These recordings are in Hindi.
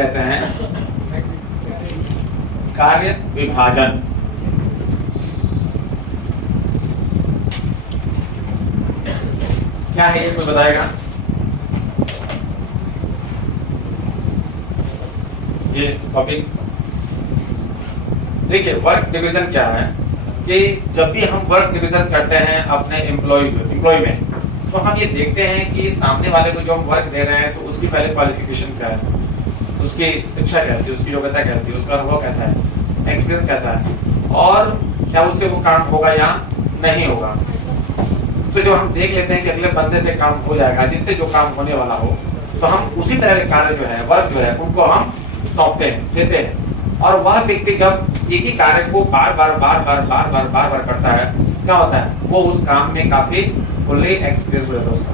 कहते हैं कार्य विभाजन। क्या है ये कोई बताएगा? ये टॉपिक देखिए, वर्क डिवीजन क्या है कि जब भी हम वर्क डिवीजन करते हैं अपने एम्प्लॉय में, तो हम ये देखते हैं कि सामने वाले को जो हम वर्क दे रहे हैं तो उसकी पहले क्वालिफिकेशन क्या है, उसकी शिक्षा कैसी, उसकी योग्यता कैसी, उसका अनुभव कैसा है, एक्सपीरियंस कैसा है, और क्या उससे वो काम होगा या नहीं होगा। तो जो हम देख लेते हैं कि अगले बंदे से काम हो जाएगा, जिससे जो काम होने वाला हो, तो हम उसी तरह के कार्य जो है, वर्क जो है, उनको हम सौंपते हैं, देते हैं। और वह व्यक्ति जब एक ही कार्य को बार बार करता है, क्या होता है, वो उस काम में काफी फुल्ली एक्सपीरियंस हो जाता है उसका।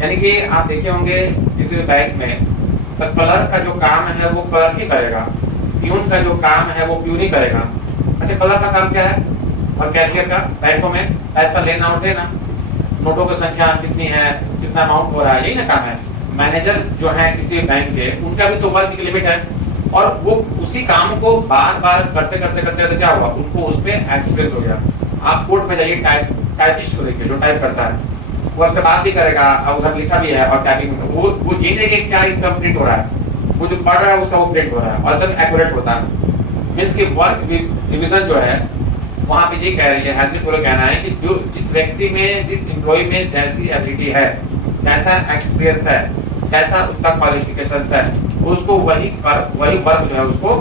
यानी कि आप देखे होंगे किसी बैंक में, तो क्लर्क का जो काम है वो क्लर्क ही करेगा, प्यून का जो काम है वो प्यून ही करेगा। अच्छा, क्लर्क का काम क्या है, और कैशियर का बैंकों में पैसा लेना और देना, नोटों की संख्या कितनी है, कितना अमाउंट हो रहा है, यही ना काम है। मैनेजर जो है किसी बैंक के, उनका भी तो वर्क की लिमिट है, और वो उसी काम को बार बार करते क्या हुआ, उनको उस पर एक्सपीरियंस हो गया। आप कोर्ट में जाइए, टाइपिस्ट को देखिए, जो टाइप करता है वो आपसे बात भी करेगा और उधर लिखा भी है, और टाइपिंग में वो ये नहीं कि क्या इसका प्रिंट हो रहा है, वो जो पढ़ रहा है उसका वो प्रिंट हो रहा है, और एकदम एक्यूरेट होता है। मींस कि वर्क डिवीजन जो है वहाँ पे ये कह रही है, हैंनरी फुले कहना है कि जो जिस व्यक्ति में, जिस एम्प्लॉय में जैसी एबिलिटी है, जैसा एक्सपीरियंस है, जैसा उसका क्वालिफिकेशन है, उसको वही वर्क जो है उसको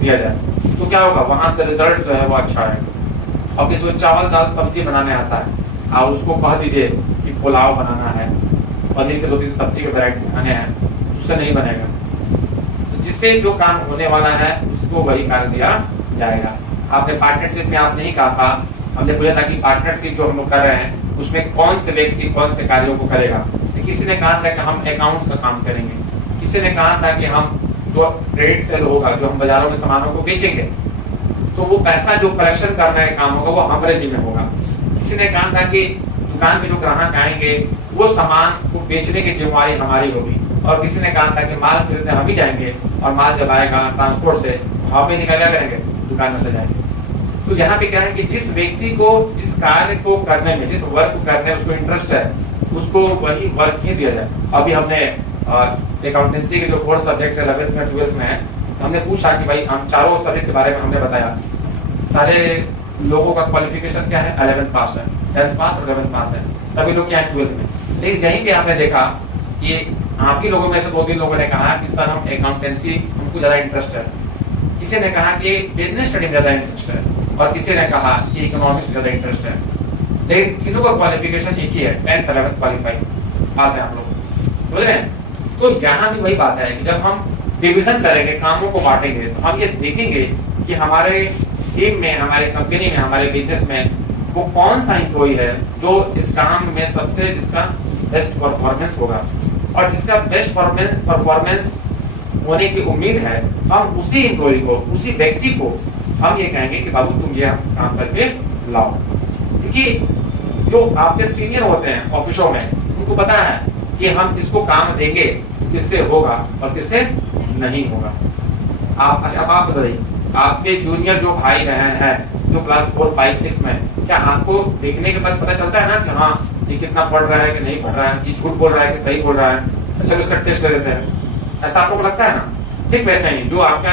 दिया जाए। तो क्या होगा, वहां से रिजल्ट जो है वो अच्छा है। अब किसी को चावल दाल सब्जी बनाने आता है, आप उसको कह दीजिए कि पुलाव बनाना है, पनीर के 2-3 सब्जी के वैरायटी बनाने हैं, उससे नहीं बनेगा। तो जिससे जो काम होने वाला है उसको वही कार्य दिया जाएगा। आपने पार्टनरशिप में आपने ही कहा था, हमने पूछा था कि पार्टनरशिप जो हम लोग कर रहे हैं उसमें कौन से व्यक्ति कौन से कार्यों को करेगा। तो किसी ने कहा था कि हम अकाउंट्स का काम करेंगे, किसी ने कहा था कि हम जो क्रेडिट सेल होगा, जो हम बाजारों में सामानों को बेचेंगे, तो वो पैसा जो कलेक्शन करने का काम होगा वो हमारे जिम्मे होगा। किसी ने कहा था कि दुकान पे जो ग्राहक आएंगे वो सामान को बेचने की जिम्मेवारी हमारी होगी, और किसी ने कहा था कि माल खरीदने हम ही जाएंगे, और माल जब आएगा ट्रांसपोर्ट से हम ही निकाला करेंगे, दुकान में से जाएंगे। तो यहाँ पे क्या है कि जिस व्यक्ति को जिस कार्य को करने में, जिस वर्क को करने में उसको इंटरेस्ट है, उसको वही वर्क ही दिया जाए। अभी हमने अकाउंटेंसी के जो कोर्स सब्जेक्ट 11th में 12th में है, तो हमने पूछा कि भाई हम चारों सब्जेक्ट के बारे में हमने बताया। सारे लोगों का क्वालिफिकेशन क्या है, 11th पास है, 10th पास और 11th पास है, सभी लोग क्या है 12th में। लेकिन यहीं पे आपने देखा कि आप ही लोगों में से 2-3 लोगों ने कहा कि सर हम अकाउंटेंसी, हमको ज़्यादा इंटरेस्ट है। किसी ने कहा कि बिजनेस स्टडी में ज़्यादा इंटरेस्ट है, और किसी ने कहा कि इकोनॉमिक्स में ज़्यादा इंटरेस्ट है। लेकिन तीनों का क्वालिफिकेशन एक ही है, 10th 11th क्वालिफाइड पास है आप लोग, समझ रहे हैं। तो यहाँ भी वही बात है कि जब हम डिवीजन करेंगे, कामों को बांटेंगे, तो हम ये देखेंगे कि हमारे टीम में, हमारे कंपनी में, हमारे बिजनेस में वो कौन सा एम्प्लॉय है जो इस काम में सबसे, जिसका बेस्ट परफॉर्मेंस होगा, और जिसका बेस्ट परफॉर्मेंस होने की उम्मीद है, हम उसी एम्प्लॉय को, उसी व्यक्ति को हम ये कहेंगे कि बाबू तुम ये काम करके लाओ। क्योंकि जो आपके सीनियर होते हैं ऑफिसों में, उनको पता है कि हम किसको काम देंगे, किससे होगा और किससे नहीं होगा। अच्छा, अब आप बताइए, आपके जूनियर जो भाई बहन है जो क्लास 4, 5, 6 में, क्या आपको देखने के बाद पता चलता है ना कि हाँ ये कितना पढ़ रहा है कि नहीं पढ़ रहा है, ये झूठ बोल रहा है कि सही बोल रहा है, अच्छा उसका टेस्ट कर देते हैं, ऐसा आपको लगता है ना। ठीक वैसे ही जो आपका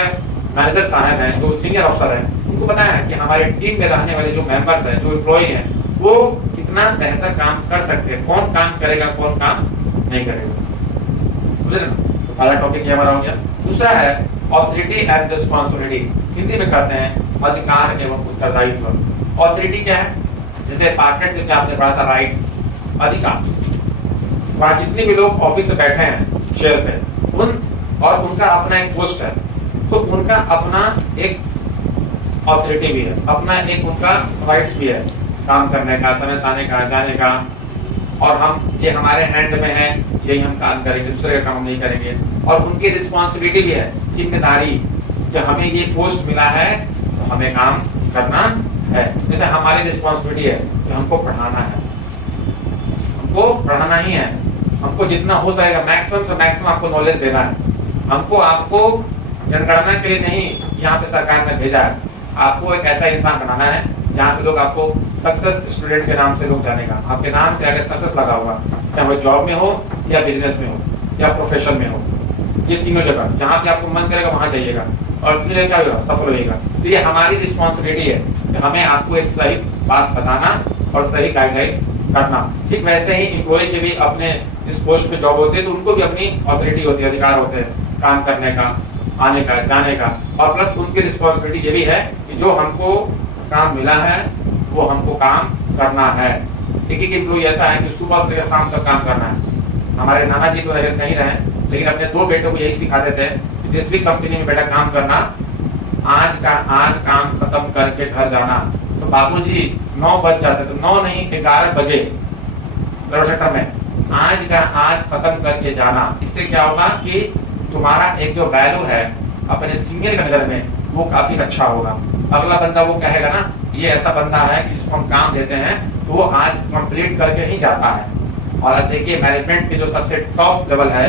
मैनेजर साहब हैं, जो सीनियर अफसर हैं, उनको पता है कि हमारे टीम में रहने वाले जो मेंबर्स हैं, जो एम्प्लॉय हैं, वो कितना बेहतर काम कर सकते हैं, कौन काम करेगा, कौन काम नहीं करेगा, समझ रहे ना। तो पहला टॉपिक ये हमारा हो गया। दूसरा है ऑथोरिटी एंड रिस्पांसिबिलिटी, हिंदी में कहते हैं अधिकार एवं उत्तरदायित्व। ऑथोरिटी क्या है, जैसे पार्टनरशिप में आपने पढ़ा था राइट्स, अधिकार। वहाँ जितने भी लोग ऑफिस में बैठे हैं चेयर पे, और उनका अपना एक पोस्ट है, तो उनका अपना एक ऑथोरिटी भी है, अपना एक उनका राइट्स भी है, काम करने का, समय से आने का, जाने का, और हम ये हमारे हैंड में है, यही हम काम करेंगे, दूसरे का काम हम नहीं करेंगे। और उनकी रिस्पॉन्सिबिलिटी भी है, जिम्मेदारी, कि हमें ये पोस्ट मिला है तो हमें काम करना है। जैसे हमारी रिस्पॉन्सिबिलिटी है कि हमको पढ़ाना है, हमको पढ़ाना ही है, हमको जितना हो सकेगा मैक्सिमम से मैक्सिमम आपको नॉलेज देना है। हमको आपको जनगणना के लिए नहीं यहाँ पे सरकार ने भेजा है, आपको एक ऐसा इंसान बनाना है जहाँ पे लोग आपको सक्सेस स्टूडेंट के नाम से लोग जानेगा। आपके नाम के आगे सक्सेस लगा होगा, चाहे वो जॉब में हो या बिजनेस में हो या प्रोफेशन में हो, ये तीनों जगह जहाँ पे आपको मन करेगा वहाँ जाइएगा और क्या होगा, सफल होइएगा। तो ये हमारी रिस्पॉन्सिबिलिटी है कि हमें आपको एक सही बात बताना और सही गाइडलाइन करना। ठीक वैसे ही एम्प्लॉय के भी अपने जिस पोस्ट पे जॉब होते हैं तो उनको भी अपनी अथॉरिटी होती है, अधिकार होते हैं काम करने का, आने का, जाने का। और प्लस उनकी रिस्पॉन्सिबिलिटी ये भी है कि जो हमको काम मिला है वो हमको काम करना है। एक एक एम्प्लॉय ऐसा है कि सुबह से लेकर शाम तक काम करना है। हमारे नाना जी तो नहीं रहे, लेकिन अपने 2 बेटों को यही सिखाते थे कि जिस भी कंपनी में बेटा काम करना, आज काम खत्म करके घर जाना। तो बाबूजी 9 बज जाते, तो 9 नहीं 11 बजे में आज खत्म करके जाना। इससे क्या होगा कि तुम्हारा एक जो वैल्यू है अपने सीनियर की नजर में वो काफी अच्छा होगा। अगला बंदा वो कहेगा ना ये ऐसा बंदा है कि जिसको हम काम देते हैं तो वो आज कंप्लीट करके ही जाता है। और आज देखिए मैनेजमेंट के जो सबसे टॉप लेवल है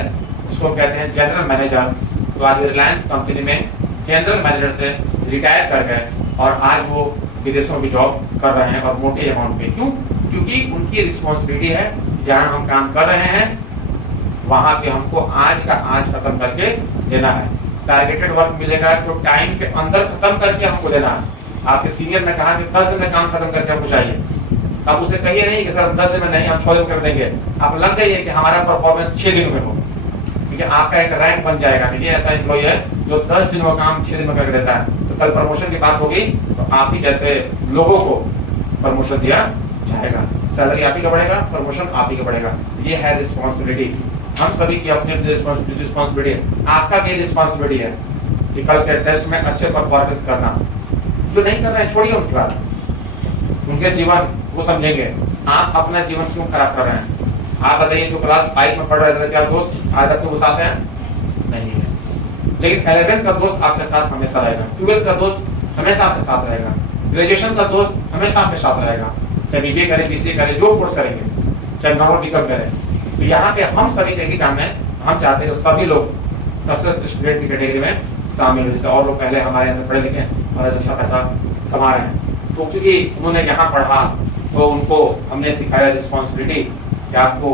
उसको कहते हैं जनरल मैनेजर। तो आज रिलायंस कंपनी में जनरल मैनेजर से रिटायर कर गए और आज वो विदेशों में जॉब कर रहे हैं और मोटे अमाउंट पे। क्यों? क्योंकि उनकी रिस्पॉन्सिबिलिटी है जहाँ हम काम कर रहे हैं वहां पे हमको आज का आज खत्म करके देना है। टारगेटेड वर्क मिलेगा तो टाइम के अंदर खत्म करके हमको देना है। आपके सीनियर ने कहा कि 10 दिन में काम खत्म करके हमको चाहिए, अब उसे कहिए नहीं कि सर 10 दिन में नहीं, हम 6 दिन कर देंगे। आप लग जाइए कि हमारा परफॉर्मेंस 6 दिन में हो, क्योंकि आपका एक रैंक बन जाएगा कि ये ऐसा एम्प्लॉय है जो 10 दिन का काम 6 दिन में करके देता है। तो कल प्रमोशन की बात होगी तो आप ही जैसे लोगों को प्रमोशन दिया जाएगा, सैलरी आप ही का बढ़ेगा, प्रमोशन आप ही का बढ़ेगा। ये है रिस्पॉन्सिबिलिटी, हम सभी की अपनी रिस्पॉन्सिबिलिटी है। आपका भी रिस्पॉन्सिबिलिटी है कि कल के टेस्ट में अच्छे परफॉर्मेंस करना। जो नहीं कर रहे हैं छोड़िए उनकी बात, उनके जीवन वो समझेंगे, आप अपना जीवन क्यों खराब कर रहे हैं? आप बताइए जो क्लास 5 में पढ़ रहे थे क्या दोस्त आज तक वो साथ हैं? नहीं है। लेकिन 11th का दोस्त आपके साथ हमेशा रहेगा, 12th का दोस्त हमेशा आपके साथ रहेगा, ग्रेजुएशन का दोस्त हमेशा आपके साथ रहेगा, चाहे बीबीए करें, बीसीए करें, जो कोर्स करेंगे, चाहे नॉर्मल बीकॉम करें। तो यहाँ पे हम सभी एक ही काम है, हम चाहते हैं सभी लोग सक्सेस स्टूडेंट की कैटेगरी में शामिल हो। जैसे और लोग पहले हमारे यहाँ से पढ़े लिखे और अच्छा पैसा कमा रहे हैं, तो क्योंकि उन्होंने यहाँ पढ़ा तो उनको हमने सिखाया रिस्पॉन्सिबिलिटी कि आपको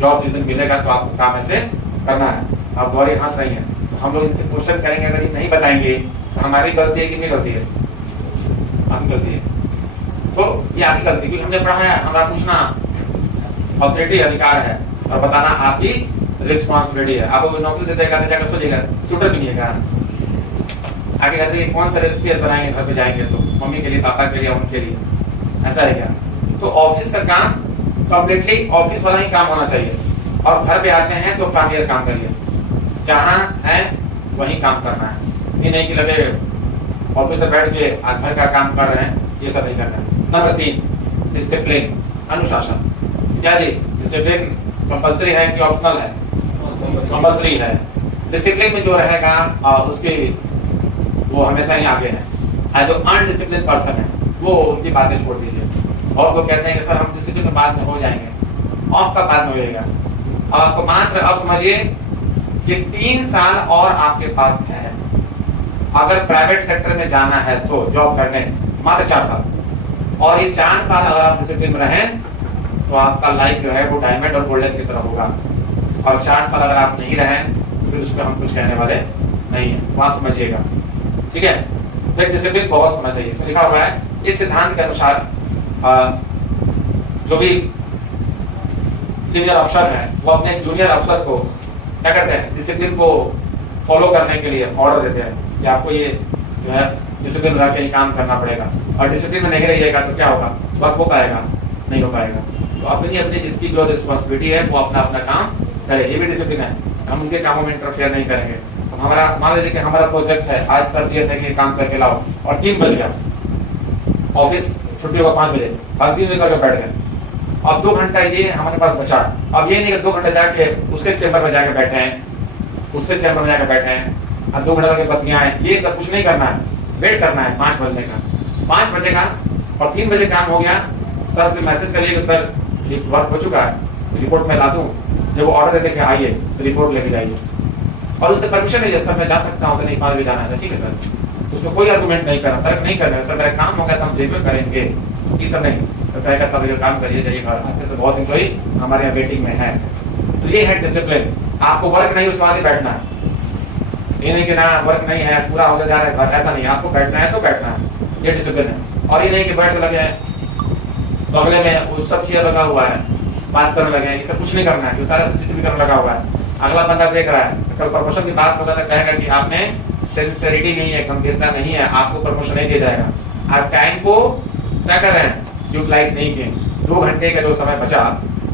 जॉब जिस दिन मिलेगा तो आपको काम ऐसे करना है। आप गौरी हंस रही हैं, तो हम लोग इनसे क्वेश्चन करेंगे, अगर ये नहीं बताएंगे तो हमारी गलती है कि नहीं गलती है? आपकी गलती है। तो ये आपकी गलती, क्योंकि हमने पढ़ा है, हमारा पूछना ऑथोरिटी अधिकार है और बताना आपकी रिस्पॉन्सिबिलिटी है। आपको नौकरी देते हैं जाकर सोचिएगा शूटर भी नहीं है, आगे कहते हैं कौन सा रेसिपी बनाएंगे घर पे जाएंगे तो मम्मी के लिए, पापा के लिए, उनके लिए, ऐसा है क्या? तो ऑफिस का काम कंप्लीटली ऑफिस वाला ही काम होना चाहिए, और घर पे आते हैं तो फैमिलियर काम करिए, जहाँ है वहीं काम करना है। ये नहीं कि लगे ऑफिस में बैठ के घर का काम कर रहे हैं, ये सब नहीं करना है। नंबर 3 डिसिप्लिन, अनुशासन। क्या जी डिसिप्लिन कंपल्सरी है कि ऑप्शनल है? कंपल्सरी है। डिसिप्लिन में जो रहेगा उसकी वो हमेशा ही आगे है। जो अनडिसिप्लिन पर्सन है वो उनकी बातें छोड़ दीजिए। और वो कहते हैं कि सर हम डिसिप्लिन में बाद में हो जाएंगे, ऑफ का बाद में हो जाएगा। अब आपको मात्र अब समझिए कि 3 साल और आपके पास है। अगर प्राइवेट सेक्टर में जाना है तो जॉब करने मात्र 4 साल, और ये 4 साल अगर आप डिसिप्लिन में रहें तो आपका लाइफ जो है वो डायमंड और गोल्डन की तरह होगा। और 4 साल अगर आप नहीं रहें तो फिर उसमें हम कुछ कहने वाले नहीं है, तो आप समझिएगा, ठीक है। फिर डिसिप्लिन बहुत होना चाहिए। इसमें लिखा हुआ है इस सिद्धांत के अनुसार जो भी सीनियर अफसर है वो अपने जूनियर अफसर को क्या करते हैं, डिसिप्लिन को फॉलो करने के लिए ऑर्डर देते हैं कि आपको ये जो है डिसिप्लिन रख के काम करना पड़ेगा। और डिसिप्लिन में नहीं रहिएगा तो क्या होगा, वर्क हो पाएगा? नहीं हो पाएगा। तो अपनी अपनी जिसकी जो रिस्पॉन्सिबिलिटी है वो अपना अपना काम करे, ये भी डिसिप्लिन है। हम उनके कामों में इंटरफेयर नहीं करेंगे। तो हमारा मान लीजिए कि हमारा प्रोजेक्ट है, आज सर दिए थे कि काम करके लाओ, और 3 बज गया, ऑफिस छुट्टी होगा 5 बजे, हम 3 बजे करके बैठ गए। अब 2 घंटा ये हमारे पास बचा। अब ये नहीं कि 2 घंटे जाके उसके चैम्बर में जाके बैठे हैं, उससे चैम्बर में जाके बैठे हैं, अब 2 घंटे के बत्तियां हैं, ये सब कुछ नहीं करना है, वेट करना है 5 बजने का। 5 बजे का और 3 बजे काम हो गया, सर से मैसेज करिए कि सर वर्क हो चुका है, रिपोर्ट मैं ला दूं। जब वो ऑर्डर देते कि आइए रिपोर्ट लेके जाइए, और उससे परमिशन नहीं लिया, सर मैं जा सकता हूँ तो नहीं, 5 बजे जाना है, ठीक है सर, उसमें कोई आर्गुमेंट नहीं करना, तर्क नहीं करना, सर मेरा काम हो गया तो हम जेल में करेंगे, ये सब नहीं, तो कहेगा तब ये काम करिए, जाइए घर। आपके से बहुत एम्प्लॉई हमारे यहाँ वेटिंग में है। तो ये है डिसिप्लिन। आपको वर्क नहीं उसके बाद ही बैठना है, ये नहीं कि ना वर्क नहीं है पूरा हो गया जा रहा है घर, ऐसा नहीं, आपको बैठना है तो बैठना है, ये डिसिप्लिन है। और ये नहीं कि बैठ के लगे बगले में वो सब चीज लगा हुआ है, बात करने लगे, ये सब कुछ नहीं करना है, सारा सीसीटीवी कैमरा लगा हुआ है, अगला बंदा देख रहा है, कल प्रमोशन की बात होगा तो कहेगा कि आपने सिंसियरिटी नहीं है, गंभीरता नहीं है, आपको प्रमोशन नहीं दिया जाएगा। आप टाइम को क्या कर रहे हैं, यूटिलाइज नहीं किए। 2 घंटे का जो समय बचा,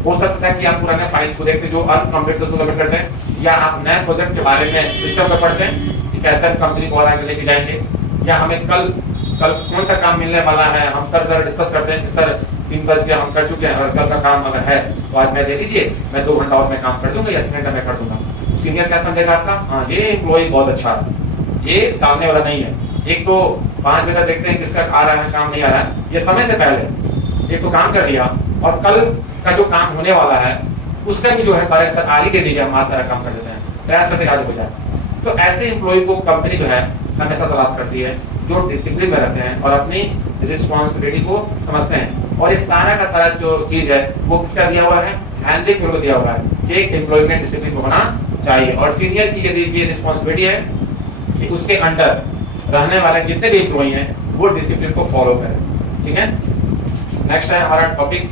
हो सकता है कि आप पुराने फाइल्स को देखते जो अनकम्प्लीट उसको कमिट करते हैं, या आप नए प्रोजेक्ट के बारे में सिस्टम पे पढ़ते हैं कि कैसे हम कंपनी को और आगे लेके जाएंगे, या हमें कल कौन सा काम मिलने वाला है, हम सर डिस्कस करते हैं कि सर 3 बज के हम कर चुके हैं और कल का काम अगर है तो आज मैं दे दीजिए, मैं 2 घंटा और मैं काम कर दूंगा या 3 घंटा मैं कर दूंगा। सीनियर क्या समझेगा आपका, हाँ ये एम्प्लॉय बहुत अच्छा है, ये टालने वाला नहीं है। एक तो 5 बजे तक देखते हैं किसका आ रहा है काम नहीं आ रहा है, ये समय से पहले एक तो काम कर दिया, और कल का जो काम होने वाला है उसका भी जो है बारे सर आगे दे दीजिए, हम आज सारा काम कर देते हैं, प्रयास करते आगे हो जाए। तो ऐसे एम्प्लॉय को कंपनी जो है हमेशा तलाश करती है जो डिसिप्लिन में रहते हैं और अपनी रिस्पॉन्सिबिलिटी को समझते हैं। और इस सारा का सारा जो चीज है वो किसका दिया हुआ है, हैंनरी फिल को दिया हुआ है कि एक एम्प्लॉय में डिसिप्लिन होना चाहिए। और सीनियर की यदि ये रिस्पॉन्सिबिलिटी है कि उसके अंडर रहने वाले जितने भी एम्प्लॉय हैं वो डिसिप्लिन को फॉलो करें, ठीक है। नेक्स्ट है हमारा टॉपिक,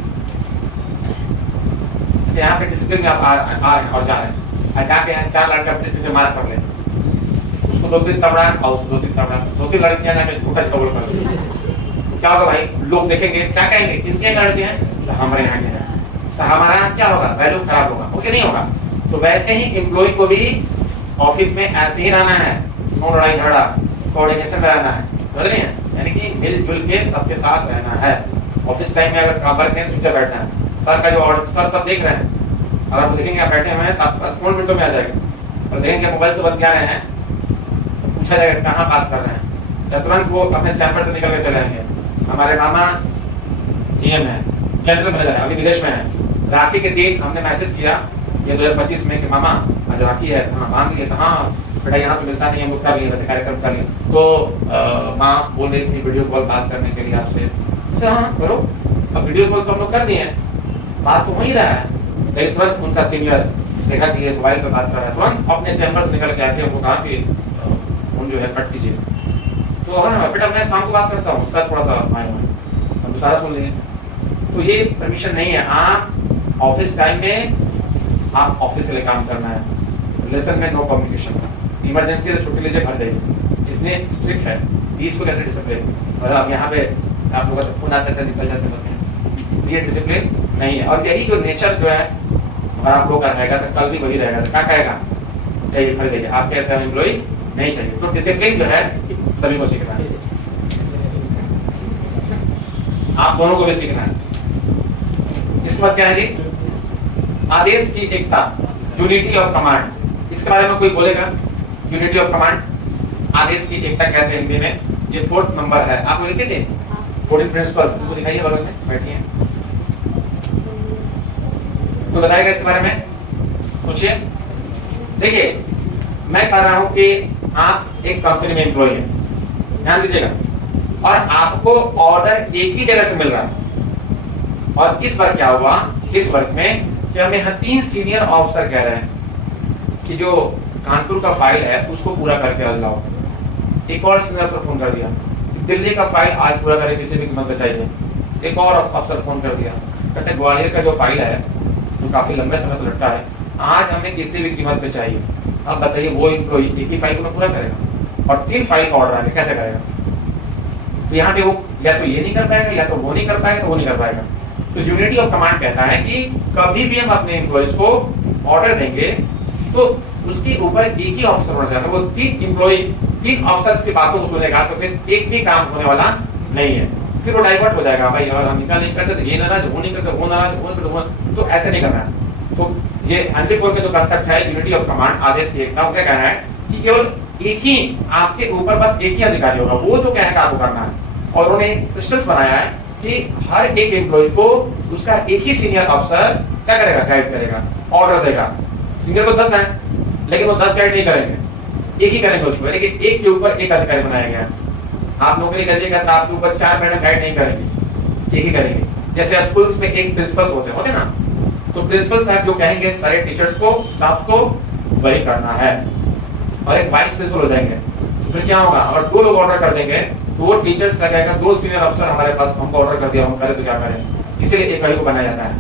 यहाँ पे डिसिप्लिन में आप आ रहे हैं और जा रहे हैं, जाके हैं 4 लड़का पुलिस से मार कर ले, उसको 2 दिन तबड़ा और उसको 2 दिन तबड़ा, 2-3 लड़कियां जाके झूठा चबल कर दी, क्या होगा भाई, लोग देखेंगे क्या कहेंगे, किसके लड़के हैं, तो हमारे यहाँ के हैं, तो हमारा यहाँ क्या होगा, वैल्यू खराब होगा, ओके नहीं होगा। तो वैसे ही एम्प्लॉय को भी ऑफिस में ऐसे ही रहना है, नो लड़ाई झगड़ा, कोऑर्डिनेशन में रहना है, समझ रहे हैं, यानी कि मिलजुल के सबके साथ रहना है। ऑफिस टाइम में अगर काम वर्क है तो चुपचाप बैठना है, सर का जो ऑर्डर, सर सब देख रहे हैं, अगर आप देखेंगे आप बैठे हुए हैं तो आपका 4 मिनटों में आ जाएगा, और देखेंगे मोबाइल से बंद क्या रहे हैं, पूछा जाएगा कहाँ बात कर रहे हैं, या तुरंत वो अपने चैम्बर से निकल के चले आएंगे। हमारे मामा जीएम है, जनरल मैनेजर है, अभी विदेश में है, राखी के दिन हमने मैसेज किया ये 2025 में कि मामा आज राखी है, हाँ मान लिए, हाँ बेटा यहाँ तो मिलता नहीं है, हम लोग कर लिए, वैसे कार्यक्रम कर लिए, तो माँ बोल रही थी वीडियो कॉल बात करने के लिए आपसे, हाँ करो। अब वीडियो कॉल तो हम लोग कर दिए, बात तो हो ही रहा है, लेकिन तुरंत उनका सीनियर देखा कि ये मोबाइल पर बात कर रहा है, तुरंत अपने चैम्बर से निकल के आके हमको कहा कि फोन जो है कट कीजिए। तो हाँ बेटा मैं शाम को बात करता हूँ, उसका थोड़ा सा आए हुए हम तो सारा सुन लेंगे। तो ये परमिशन नहीं है, आप ऑफिस टाइम में आप ऑफिस के लिए काम करना है, लेसन में नो कम्युनिकेशन, इमरजेंसी है तो छुट्टी लीजिए घर जाइए, इतने स्ट्रिक्ट है, 30 को कहते डिसिप्लिन। और अब यहाँ पे आप लोगों का फोन आता है निकल जाते हैं, ये डिसिप्लिन नहीं है। और यही जो नेचर जो है अगर आप लोग का रहेगा तो कल भी वही रहेगा, तो क्या कहेगा, चाहिए घर जाइए, आपके ऐसा एम्प्लॉय नहीं चाहिए। तो डिसिप्लिन जो है सभी को सीखना है, आप दोनों को भी सीखना है। इसके बाद क्या है जी, आदेश की एकता, यूनिटी ऑफ कमांड, इसके बारे में कोई बोलेगा, यूनिटी ऑफ कमांड, आदेश की एकता कहते हैं हिंदी में, ये 4th नंबर है, आपको लिखे थे 14 प्रिंसिपल्स, उनको दिखाइए बगल में बैठिए, कोई बताएगा इसके बारे में, सोचिए। देखिए मैं कह रहा हूं कि आप एक कंपनी में एम्प्लॉय हैं, ध्यान दीजिएगा, और आपको ऑर्डर एक ही जगह से मिल रहा है, और इस बार क्या हुआ, इस वर्क में कि हमें यहाँ 3 सीनियर ऑफिसर कह रहे हैं कि जो कानपुर का फाइल है उसको पूरा करके आज लाओ। एक और सीनियर अफसर फोन कर दिया, दिल्ली का फाइल आज पूरा करें किसी भी कीमत पे चाहिए। एक और अफसर फोन कर दिया, कहते ग्वालियर का जो फाइल है जो काफी लंबे समय से लटका है, आज हमें किसी भी कीमत पे चाहिए। अब बताइए वो एम्प्लॉय एक ही फाइल को पूरा करेगा, और 3 फाइल का ऑर्डर आगे कैसे करेगा। तो यहाँ पे वो या तो ये नहीं कर पाएगा, या तो वो नहीं कर पाएगा, तो वो नहीं कर पाएगा। तो यूनिटी ऑफ कमांड कहता है कि कभी भी हम अपने एम्प्लॉयज को ऑर्डर देंगे तो उसके ऊपर एक ही ऑफिसर होना चाहिए, वो 3 ऑफिसर्स की बातों को सुनेगा तो फिर एक भी काम होने वाला नहीं है, फिर वो डाइवर्ट हो जाएगा, भाई अगर हम इनका नहीं करते तो ये नाराज, वो नहीं करते वो नाराज, वो नहीं करते, तो ऐसे नहीं करना है। तो ये 104 के जो कंसेप्ट है यूनिटी ऑफ कमांड, आदेश की एकता, क्या कहना है कि केवल एक ही आपके ऊपर बस एक ही अधिकारी होगा, वो जो कहेगा आपको करना है। और उन्होंने सिस्टम्स बनाया है कि हर एक एम्प्लॉय को उसका एक ही सीनियर अफसर क्या करेगा, गाइड करेगा, ऑर्डर देगा। सीनियर तो 10 है, लेकिन वो 10 ऐड नहीं करेंगे, एक ही करेंगे उसको, लेकिन एक के ऊपर एक अधिकारी बनाया गया। आप नौकरी करिएगा तो आपके ऊपर 4 मैडम ऐड नहीं करेंगे, एक ही करेंगे। जैसे स्कूल्स में एक प्रिंसिपल होते ना, तो प्रिंसिपल साहब जो कहेंगे सारे टीचर्स को, स्टाफ को वही करना है, और एक वाइस प्रिंसिपल हो जाएंगे। तो फिर क्या होगा, अगर 2 लोग ऑर्डर कर देंगे तो वो टीचर्स का कहेगा 2 सीनियर अफसर हमारे पास, हमको ऑर्डर कर दिया, हम करें तो क्या करें, इसीलिए एक ही को बनाया जाता है,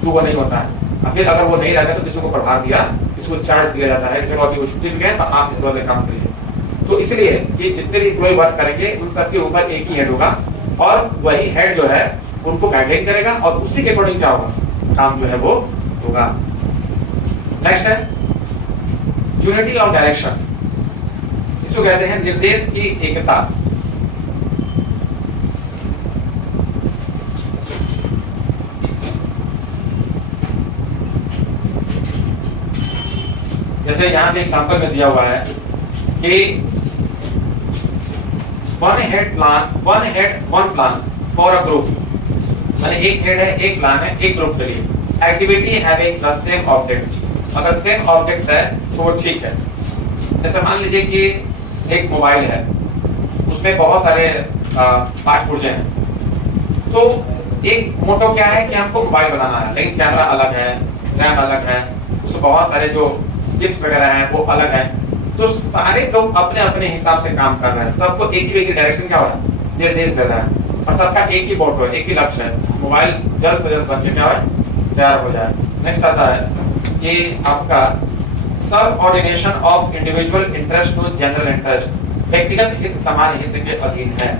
2 को नहीं होता है। और फिर अगर वो नहीं रहता तो किसी को प्रभार दिया, किसी को चार्ज दिया जाता है कि चलो अभी वो छुट्टी पे गए तो आप इस वाले काम करिए। तो इसलिए कि जितने भी एम्प्लॉय वर्क करेंगे उन सबके ऊपर एक ही हेड होगा, और वही हेड जो है उनको गाइडलाइन करेगा, और उसी के अकॉर्डिंग क्या होगा, काम जो है वो होगा। नेक्स्ट है यूनिटी ऑफ डायरेक्शन, इसको कहते हैं निर्देश की एकता। जैसे यहाँ पे एग्जांपल में दिया हुआ है कि one head one plan for a group, माने एक हेड है, एक प्लान है, एक ग्रुप के लिए। Activity having the same objects, अगर सेम ऑब्जेक्ट्स है तो वो ठीक है। जैसे मान लीजिए कि एक मोबाइल है, उसमें बहुत सारे पार्ट पुर्जे हैं, तो एक मोटो क्या है कि हमको मोबाइल बनाना है, लेकिन कैमरा अलग है, रैम अलग है, उसमें बहुत सारे जो चिप्स वगैरह हैं वो अलग है। तो सारे लोग अपने अपने हिसाब से काम कर रहे हैं, सबको एक ही डायरेक्शन क्या हो रहा है, निर्देश दे रहा है, और सबका एक ही मोटो है, एक ही लक्ष्य है, मोबाइल जल्द से जल्द बन के क्या हो, तैयार हो जाए। नेक्स्ट आता है कि आपका subordination of individual interest to general interest, व्यक्तिगत हित समान हित के अधीन है।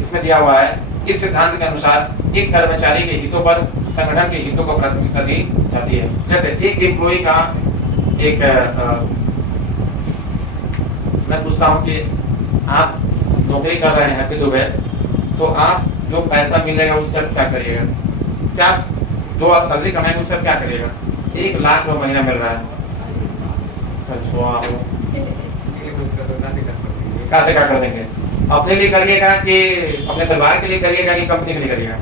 इसमें दिया हुआ है इस सिद्धांत के अनुसार एक कर्मचारी के हितों पर संगठन के हितों को प्राथमिकता दी जाती है। जैसे एक एम्प्लॉय का एक मैं पूछता हूँ कि आप नौकरी कर रहे हैं हैप्पी दुबे, तो आप जो पैसा मिलेगा उससे क्या करिएगा, क्या जो आप सैलरी कमाएंगे उससे क्या करिएगा, 1 लाख रुपये महीना मिल रहा है, कहाँ से क्या कर देंगे, अपने लिए करिएगा कि अपने परिवार के लिए करिएगा कि कंपनी के लिए करिएगा,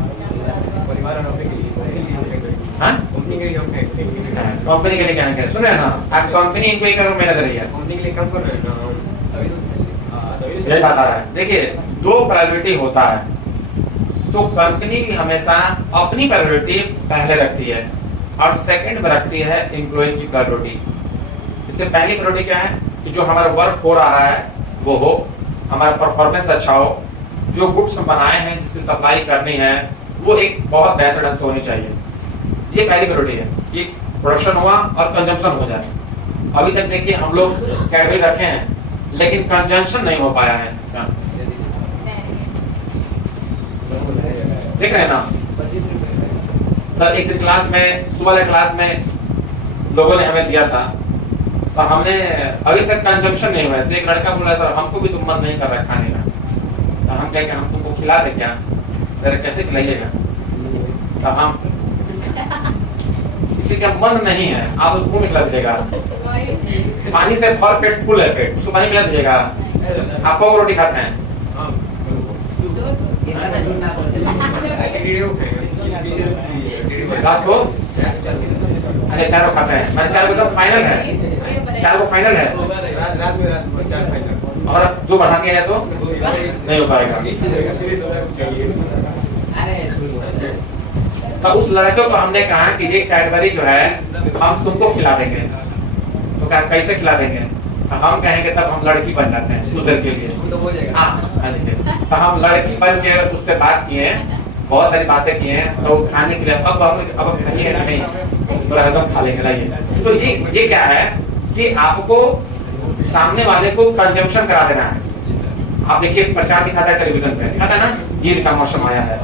कंपनी के लिए क्या करें, सुन रहे हैं ना आप, कंपनी इनको एक करोड़ मेहनत रही है, कंपनी के लिए कम कर रहे हैं ना, यही बात आ रहा है। देखिए 2 प्रायोरिटी होता है, तो कंपनी भी हमेशा अपनी प्रायोरिटी पहले रखती है, और सेकंड में रखती है एम्प्लॉय की प्रायोरिटी। इससे पहली प्रायोरिटी क्या है कि जो हमारा वर्क हो रहा है वो हो, हमारा परफॉर्मेंस अच्छा हो, जो गुड्स बनाए हैं जिसकी सप्लाई करनी है वो एक बहुत बेहतर ढंग से होनी चाहिए, ये पहली प्रायोरिटी है कि प्रोडक्शन हुआ और कंजम्पशन हो जाए। अभी तक देखिए हम लोग कैडबरी रखे हैं लेकिन कंजम्पशन नहीं हो पाया है इसका, देख रहे हैं ना। तो एक दिन क्लास में, सुबह वाले क्लास में लोगों ने हमें दिया था, तो हमने अभी तक कंजम्पशन नहीं हुआ है, तो एक लड़का बोला था हमको भी तुम मन नहीं कर रहा खाने का, तो हम कहे कि हम तुमको खिला दे क्या, तेरे कैसे खिलाइएगा, तो हम किसी का मन नहीं है आप उसको खिला दीजिएगा, पानी से भर पेट फुल है पेट, उसको पानी पिला दीजिएगा, आप को रोटी खाते हैं, रात को अच्छा 4 खाते हैं, मैंने 4 एकदम फाइनल है, 4 को फाइनल है, और 2 बढ़ा के आया तो नहीं हो पाएगा। तो उस लड़के को हमने कहा कि ये कैडबरी जो है हम तुमको खिला देंगे, तो क्या कैसे खिला देंगे, तो हम कहेंगे तब हम लड़की बन जाते हैं उस दिन के लिए, तो हम लड़की बन के उससे बात किए, बहुत सारी बातें किए हैं, तो खाने के लिए अब खाइए नहीं तो एकदम खा लेंगे लाइए। तो ये क्या है कि आपको सामने वाले को कंजम्पशन करा देना है। आप देखिए प्रचार दिखाता है टेलीविजन पे, दिखाता है ना, ईद का मौसम आया है,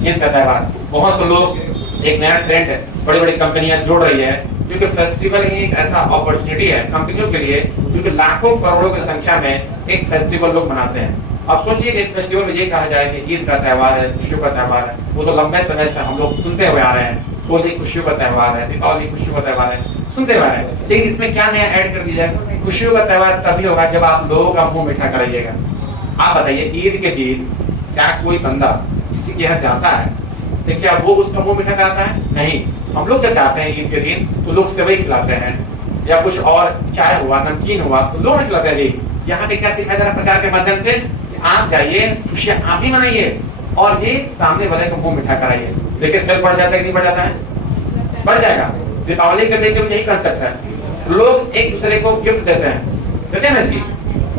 ईद का त्यौहार, बहुत से लोग, एक नया ट्रेंड है, बड़ी बड़ी कंपनियां जोड़ रही है, क्योंकि फेस्टिवल ही एक ऐसा अपॉर्चुनिटी है कंपनियों के लिए, क्योंकि लाखों करोड़ों की संख्या में एक फेस्टिवल लोग मनाते हैं। अब सोचिए कि एक फेस्टिवल में ये कहा जाए कि ईद का त्यौहार है, खुशियों का त्यौहार है, वो तो लंबे समय से हम लोग सुनते हुए आ रहे हैं, होली खुशियों का त्यौहार है, दीपावली खुशियों का त्यौहार है, सुनते हुए आ रहे हैं, लेकिन इसमें क्या नया ऐड कर दिया जाए, खुशियों का त्यौहार तभी होगा जब आप लोगों का मुंह मीठा कराइएगा। आप बताइए ईद के दिन क्या कोई बंदा किसी के यहाँ जाता है तो क्या वो उसका मुंह मीठा कराता है? नहीं। हम लोग जब जाते हैं ईद के दिन तो लोग सेवई खिलाते हैं या कुछ और चाय हुआ, नमकीन हुआ, तो लोग नहीं लगता जी। यहाँ पे क्या सिखाया जा रहा है प्रचार के माध्यम से, आप जाइए, खुशियां आप ही मनाइए और ये सामने वाले को मुंह मिठा कराइए। देखिए सेल बढ़ जाता है कि नहीं बढ़ जाता है? बढ़ जाएगा। दीपावली के लिए यही कंसेप्ट है, लोग एक दूसरे को गिफ्ट देते हैं ना जी,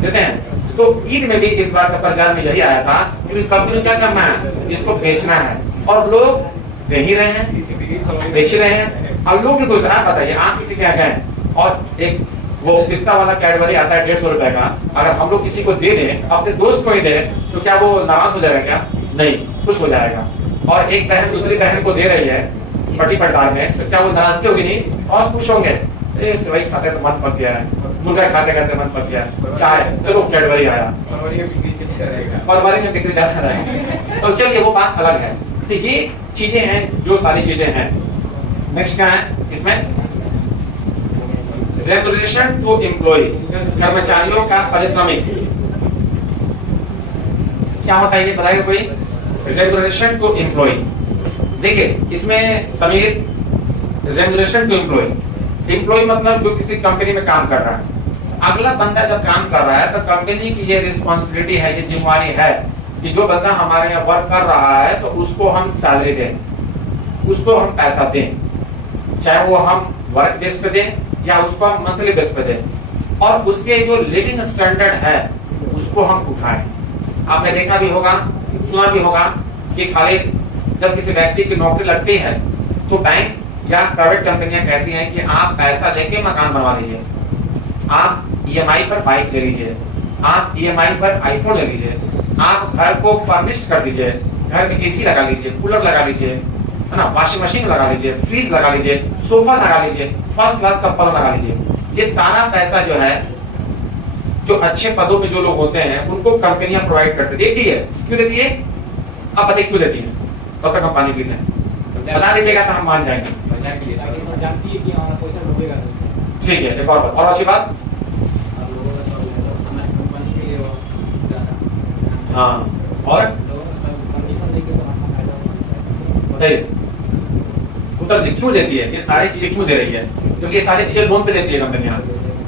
देते हैं। तो ईद में भी इस बार का प्रचार में यही आया था, क्योंकि कंपनी क्या करना है, इसको बेचना है और लोग दे ही रहे हैं, बेच रहे हैं। और लोग भी गुजरात बताइए, आप किसी के यहाँ गए और एक वो पिस्ता वाला कैडबरी आता है 150 रुपए का, अगर हम लोग किसी को दे दें, अपने दोस्त को ही दे, तो क्या वो नाराज हो जाएगा? क्या नहीं, खुश हो जाएगा। और एक बहन दूसरी बहन को दे रही है पट्टी पड़ताल में, तो क्या वो नाराजगी होगी? नहीं, और खुश होंगे। सेवई खाते तो मन पक गया है, मुर्गा खाते खाते मन पक गया, चाय चलो कैडबरी आया, फरवरी में बिक्री ज्यादा रहेगा। तो चलिए वो बात अलग है। तो ये चीजें हैं, जो सारी चीजें हैं। नेक्स्ट क्या है इसमें? रेमुनरेशन टू एम्प्लॉय, कर्मचारियों का पारिश्रमिक क्या होता है ये बताइए कोई? Remuneration to employ. देखिए इसमें Sameer, remuneration to employ, employ मतलब जो किसी कंपनी में काम कर रहा है। अगला बंदा जब काम कर रहा है तो कंपनी की ये रिस्पॉन्सिबिलिटी है, ये जिम्मेवारी है कि जो बंदा हमारे यहाँ वर्क कर रहा है तो उसको हम सैलरी दें, उसको हम पैसा दें, चाहे वो हम वर्क बेस पे दें या उसको हम मंथली बेस पे दें, और उसके जो लिविंग स्टैंडर्ड है उसको हम उठाएं। आपने देखा भी होगा, सुना भी होगा कि खाली जब किसी व्यक्ति की नौकरी लगती है तो बैंक या प्राइवेट कंपनियां कहती हैं कि आप पैसा लेके मकान बनवा लीजिए, आप ईएमआई पर बाइक ले लीजिए, आप ईएमआई पर आईफोन ले लीजिए, आप घर को फर्निश्ड कर दीजिए, घर में एसी लगा लीजिए, कूलर लगा लीजिए, है ना, वॉशिंग मशीन लगा लीजिए, फ्रिज लगा लीजिए, सोफा लगा लीजिए, फर्स्ट क्लास का पलंग लगा लीजिए। ये सारा पैसा जो है, जो अच्छे पदों पे जो लोग होते हैं उनको कंपनियां प्रोवाइड करती देती है। क्यों देती है? आप बताइए क्यों देती है? तब तक हम पानी पीते हैं, बता दीजिएगा तो हम मान जाएंगे। ठीक है, एक और अच्छी बात, हाँ, और बताइए उत्तर जी क्यों देती है? ये सारी चीजें क्यों दे रही है? क्योंकि ये सारी चीजें लोन पे देती है कंपनियां,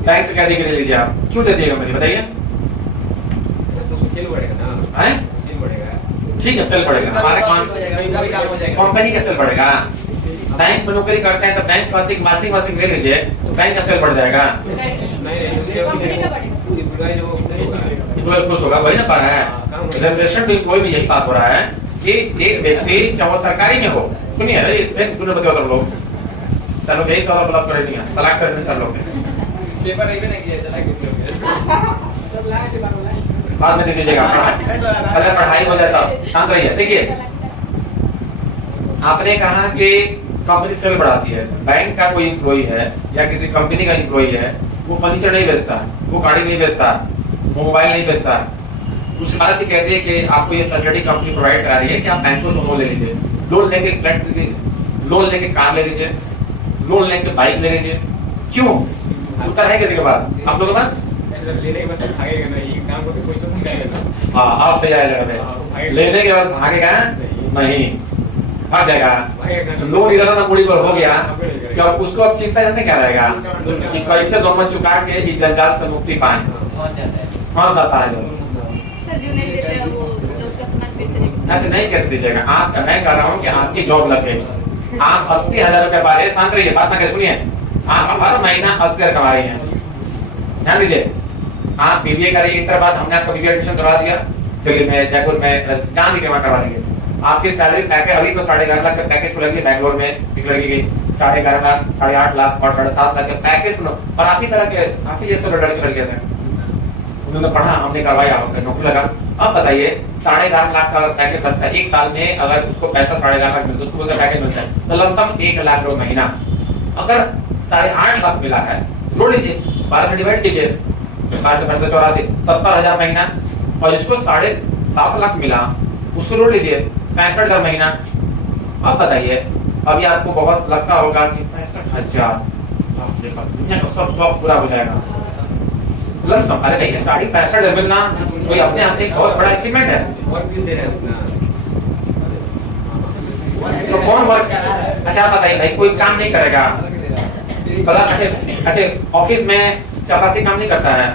बैंक से कह दी कि ले लीजिए आप। क्यों देती है कंपनी बताइए? ठीक है, सेल बढ़ेगा, हमारे कंपनी का सेल बढ़ेगा। बैंक में नौकरी करते हैं तो बैंक कहती है वाशिंग ले लीजिए, तो बैंक का सेल बढ़ जाएगा, खुश होगा, वही ना पा रहा है। जनरेशन टू एम्प्लॉय में यही बात हो रहा है कि एक व्यक्ति चाहे सरकारी में हो, सुनिए लोग चलो यही सवाल ब्लॉक कर दिया, तलाक कर दें लोग पेपर नहीं बना किया, बाद में दे दीजिएगा, अगर पढ़ाई हो जाता। शांत रहिए। देखिए आपने कहा कि कंपनी सेल बढ़ाती है, बैंक का कोई एम्प्लॉय है या किसी कंपनी का एम्प्लॉय है, वो फर्नीचर नहीं बेचता, वो गाड़ी नहीं बेचता, वो मोबाइल नहीं बेचता, उसके बाद भी कहते हैं कि आपको ये फैसिलिटी कंपनी प्रोवाइड करा रही है कि आप बैंक को लोन ले लीजिए, लोन लेके फ्लैट लीजिए, लोन लेके कार ले लीजिए, लोन लेके बाइक ले लीजिए। क्यों? उत्तर है किसी के पास? आप लोगों के पास? लेने के बाद भागेगा नहीं, काम को कोई तो भागेगा ना। हाँ, आप सही आएगा, लेने के बाद भागेगा नहीं, भाग जाएगा। लोन इधर ना मुड़ी पर हो गया, क्या उसको अब चिंता जानते क्या रहेगा कि कैसे दोनों चुका के इस जंजाल से मुक्ति पाए। हाँ जाता है ऐसे नहीं कैसे दीजिएगा आप? मैं कह रहा हूँ कि आपकी जॉब लगे, आप 80,000 रुपए पा रहे हैं, शांत रहिए, बात ना करें, सुनिए, आप हर महीना 80,000 कमा रही हैं, ध्यान दीजिए। आप बीबीए करेंगे, इंटर बाद हमने आपको बीबीए एडमिशन करवा दिया दिल्ली में, जयपुर में, जहाँ भी करवा देंगे। आपकी सैलरी पैकेज अभी तो 11.5 लाख का पैकेज लगी है, बैंगलोर में एक लड़की की 11.5 लाख, 8.5 लाख और 7.5 लाख के पैकेज। और आप ही तरह के आप ही जैसे लड़के थे, उन्होंने पढ़ा, हमने करवाया, नौकरी लगा। अब बताइए 11.5 लाख का पैकेज लगता है, एक साल में अगर उसको पैसा 11.5 लाख मिलता है, उसको पैकेज मिलता है तो लमसम 1 लाख रुपए महीना। अगर 8.5 लाख मिला है, जोड़ लीजिए, 12 से डिवाइड कीजिए, 12 से 84, 70,000 महीना। और जिसको 7.5 लाख मिला उसको जोड़ लीजिए, 65,000 महीना। अब बताइए, अभी आपको बहुत लगता होगा कि 65,000 दुनिया का सब शौक पूरा हो जाएगा। लमसम, अरे भाई स्टार्टिंग 65,000 मिलना कोई अपने आप एक बहुत बड़ा अचीवमेंट है। तो कौन वर्क? अच्छा बताइए भाई, कोई काम नहीं करेगा, क्लर्क ऐसे ऑफिस में चपरासी काम नहीं करता है,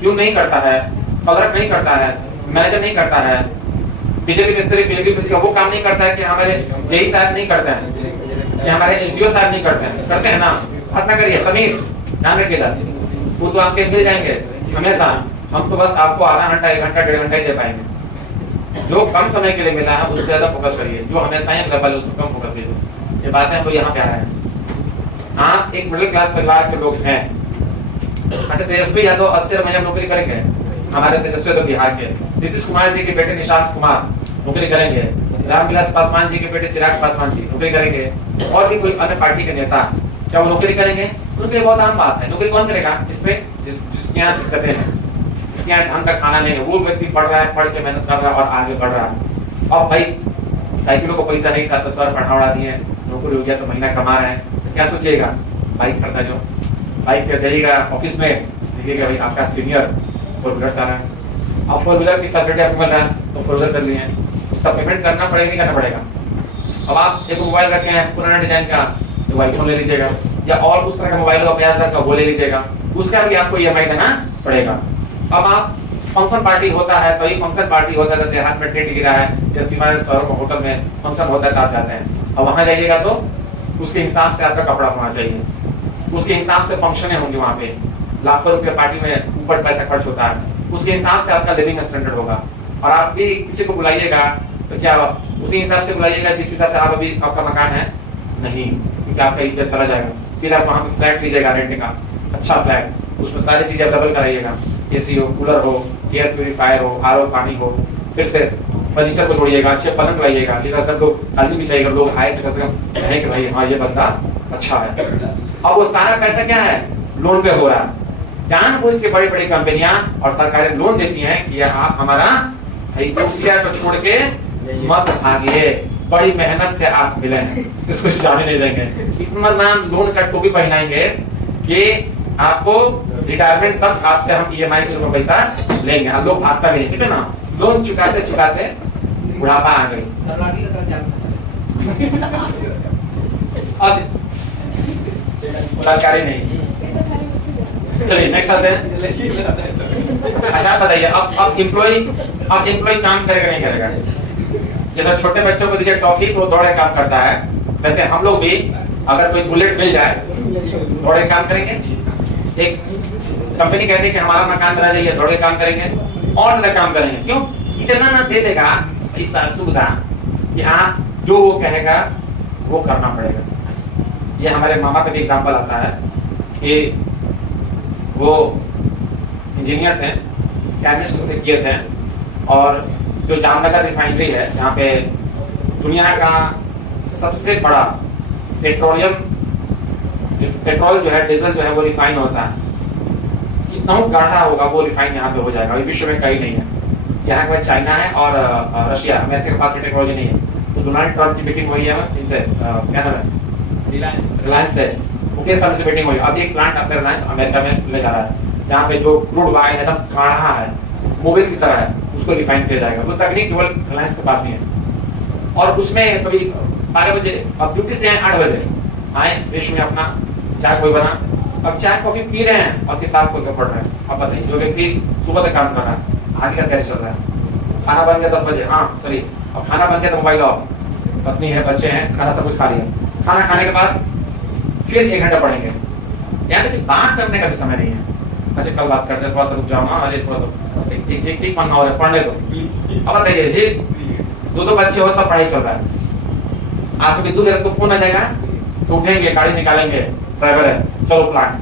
क्यों नहीं करता है, क्लर्क नहीं करता है, मैनेजर नहीं करता है, बिजली मिस्त्री बिजली किसी का वो काम नहीं करता है कि हमारे जेई साहब नहीं करते हैं, कि हमारे एसडीओ साहब नहीं करते हैं ना। बात ना करिए समीर, ध्यान रखिएगा, वो तो आपके मिल जाएंगे हमेशा। हम तो बस आपको आधा घंटा 1 घंटा 1.5 घंटा ही दे पाएंगे। जो कम समय के लिए मिला है उस पर ज्यादा फोकस करिए, जो हमेशा ही अवेलेबल है उस पर कम फोकस कीजिए। ये बातें हम लोग यहाँ पे आ रहे हैं। आप एक मिडिल क्लास परिवार के लोग हैं। अच्छा, तेजस्वी यादव 80 महीने नौकरी करेंगे, हमारे तेजस्वी यादव बिहार के। नीतीश कुमार जी के बेटे निशांत कुमार नौकरी करेंगे, रामविलास पासवान जी के बेटे चिराग पासवान जी नौकरी करेंगे, और भी कोई अन्य पार्टी के नेता क्या वो नौकरी करेंगे? उसके लिए बहुत आम बात है। नौकरी कौन करेगा? इस पे जिसके यहाँ दिक्कतें हैं, जिसके यहाँ ढंग का खाना नहीं है, वो व्यक्ति पढ़ रहा है, पढ़ के मेहनत कर रहा है और आगे बढ़ रहा है। और भाई साइकिलों को पैसा नहीं था, 10 बार पढ़ा उड़ा दिए, नौकरी हो गया तो महीना कमा रहे हैं, तो क्या सोचिएगा? बाइक खरीदा, जो बाइक पे जाइएगा ऑफिस में देखिएगा भाई आपका सीनियर 4 व्हीलर से आ रहा है, अब 4 व्हीलर की फैसिलिटी आपको मिल रहा है तो 4 व्हीलर कर लिए, उसका पेमेंट करना पड़ेगा नहीं करना पड़ेगा? अब आप एक मोबाइल रखे हैं पुराना डिजाइन का, तो आईफोन ले लीजिएगा, या और उस तरह का मोबाइल होगा 50,000 का, वो ले लीजिएगा, उसका भी आपको ईएमआई देना पड़ेगा। अब आप फंक्शन पार्टी होता है, तो ये फंक्शन पार्टी होता है, हाथ में टेंट गिरा है या सीमा शहरों में होटल में फंक्शन होता है तो आप जाते हैं, अब वहां जाइएगा तो उसके हिसाब से आपका कपड़ा होना चाहिए, उसके हिसाब से फंक्शनें होंगी, वहां पे लाखों रुपए पार्टी में ऊपर पैसा खर्च होता है, उसके हिसाब से आपका लिविंग स्टैंडर्ड होगा। और आप भी किसी को बुलाइएगा तो क्या उसी हिसाब से बुलाइएगा जिस हिसाब से आप अभी आपका मकान है नहीं, क्योंकि आपका इज्जत चला जाएगा। फिर आप वहाँ पे फ्लैट लीजिएगा रेंट का, अच्छा फ्लैट, उसमें सारी चीजें अवेलेबल कराइएगा, एसी हो, कूलर हो, एयर प्यूरिफायर हो, आरओ पानी हो, फिर से फर्नीचर को जोड़िएगा, अच्छे पलंग लाइएगा, लेकर सबको काली बिछाइएगा, लोग आए तो कम से कम कहें कि भाई हाँ ये बंदा अच्छा है। अब वो सारा पैसा क्या है? लोन पे हो रहा है। जानबूझ के बड़ी बड़ी कंपनियां और सरकारें लोन देती हैं कि आप हमारा भाई कुर्सियां को छोड़ के मत भागिए, बड़ी मेहनत से आप मिले, इसको जाने नहीं देंगे। इतना नाम लोन का टोपी पहनाएंगे कि आपको रिटायरमेंट तक आपसे हम ईएमआई के रूप में पैसा लेंगे। अब लोग भागता भी नहीं, ठीक है ना? लोन चुकाते चुकाते बुढ़ापा आ गई। अब सरकारी नहीं। चलिए नेक्स्ट आते हैं। अच्छा बताइए, अब एम्प्लॉय काम करेगा नहीं करेगा? जैसे छोटे बच्चों को दीजिए टॉफी तो दौड़े काम करता है, वैसे हम लोग भी अगर कोई बुलेट मिल जाए दौड़े काम करेंगे। एक कंपनी कहती है कि हमारा मकान बना चाहिए, दौड़े काम करेंगे और ज्यादा काम करेंगे। क्यों? इतना ना दे देगा ऐसा सुविधा कि आप जो वो कहेगा वो करना पड़ेगा। ये हमारे मामा पे भी एग्जाम्पल आता है कि वो इंजीनियर थे, केमिस्ट से किए थे, और जो जामनगर रिफाइनरी है जहाँ पे दुनिया का सबसे बड़ा पेट्रोल जो है, डीजल जो है वो रिफाइन होता है, कितना गाढ़ा होगा वो रिफाइन यहाँ पे हो जाएगा। विश्व में कहीं नहीं है, यहाँ के चाइना है और रशिया, अमेरिका के पास टेक्नोलॉजी नहीं है। तो डोनाल्ड ट्रम्प की मीटिंग हुई है इनसे, क्या नाम है, रिलायंस से, उनके सामने से मीटिंग हुई। अब एक प्लांट अपने रिलायंस अमेरिका में ले जा रहा है, जहाँ पे जो क्रूड ऑयल एकदम गाढ़ा है, मोबिल की तरह है, उसको रिफाइन किया जाएगा। वो तकनीक केवल रिलायंस के पास ही है। और उसमें कभी 12 बजे, अब ड्यूटी से आए 8 बजे आए, फ्रेश में अपना चाय कोई बना, अब चाय कॉफी पी रहे हैं और किताब को पढ़ रहे हैं। अब बताइए, जो व्यक्ति सुबह से काम कर रहा है, आगे का तैयारी चल रहा है, खाना बन गया 10 बजे, हाँ चलिए, अब खाना बन गया तो मोबाइल ऑफ, पत्नी है, बच्चे हैं, खाना सब कुछ खा लिया, खाना खाने के बाद फिर 1 घंटा पढ़ेंगे। यानी कि बात करने का भी समय नहीं है। अच्छा कल बात करते हैं, थोड़ा सा रुक जाओ ना, अरे थोड़ा सा एक पन्ना और पढ़ने दो। अब बताइए, 2 बच्चे हो तो पढ़ाई चल रहा है, आपको भी दूर को फोन आ जाएगा तो उठेंगे, गाड़ी निकालेंगे, ड्राइवर है, चलो प्लांट,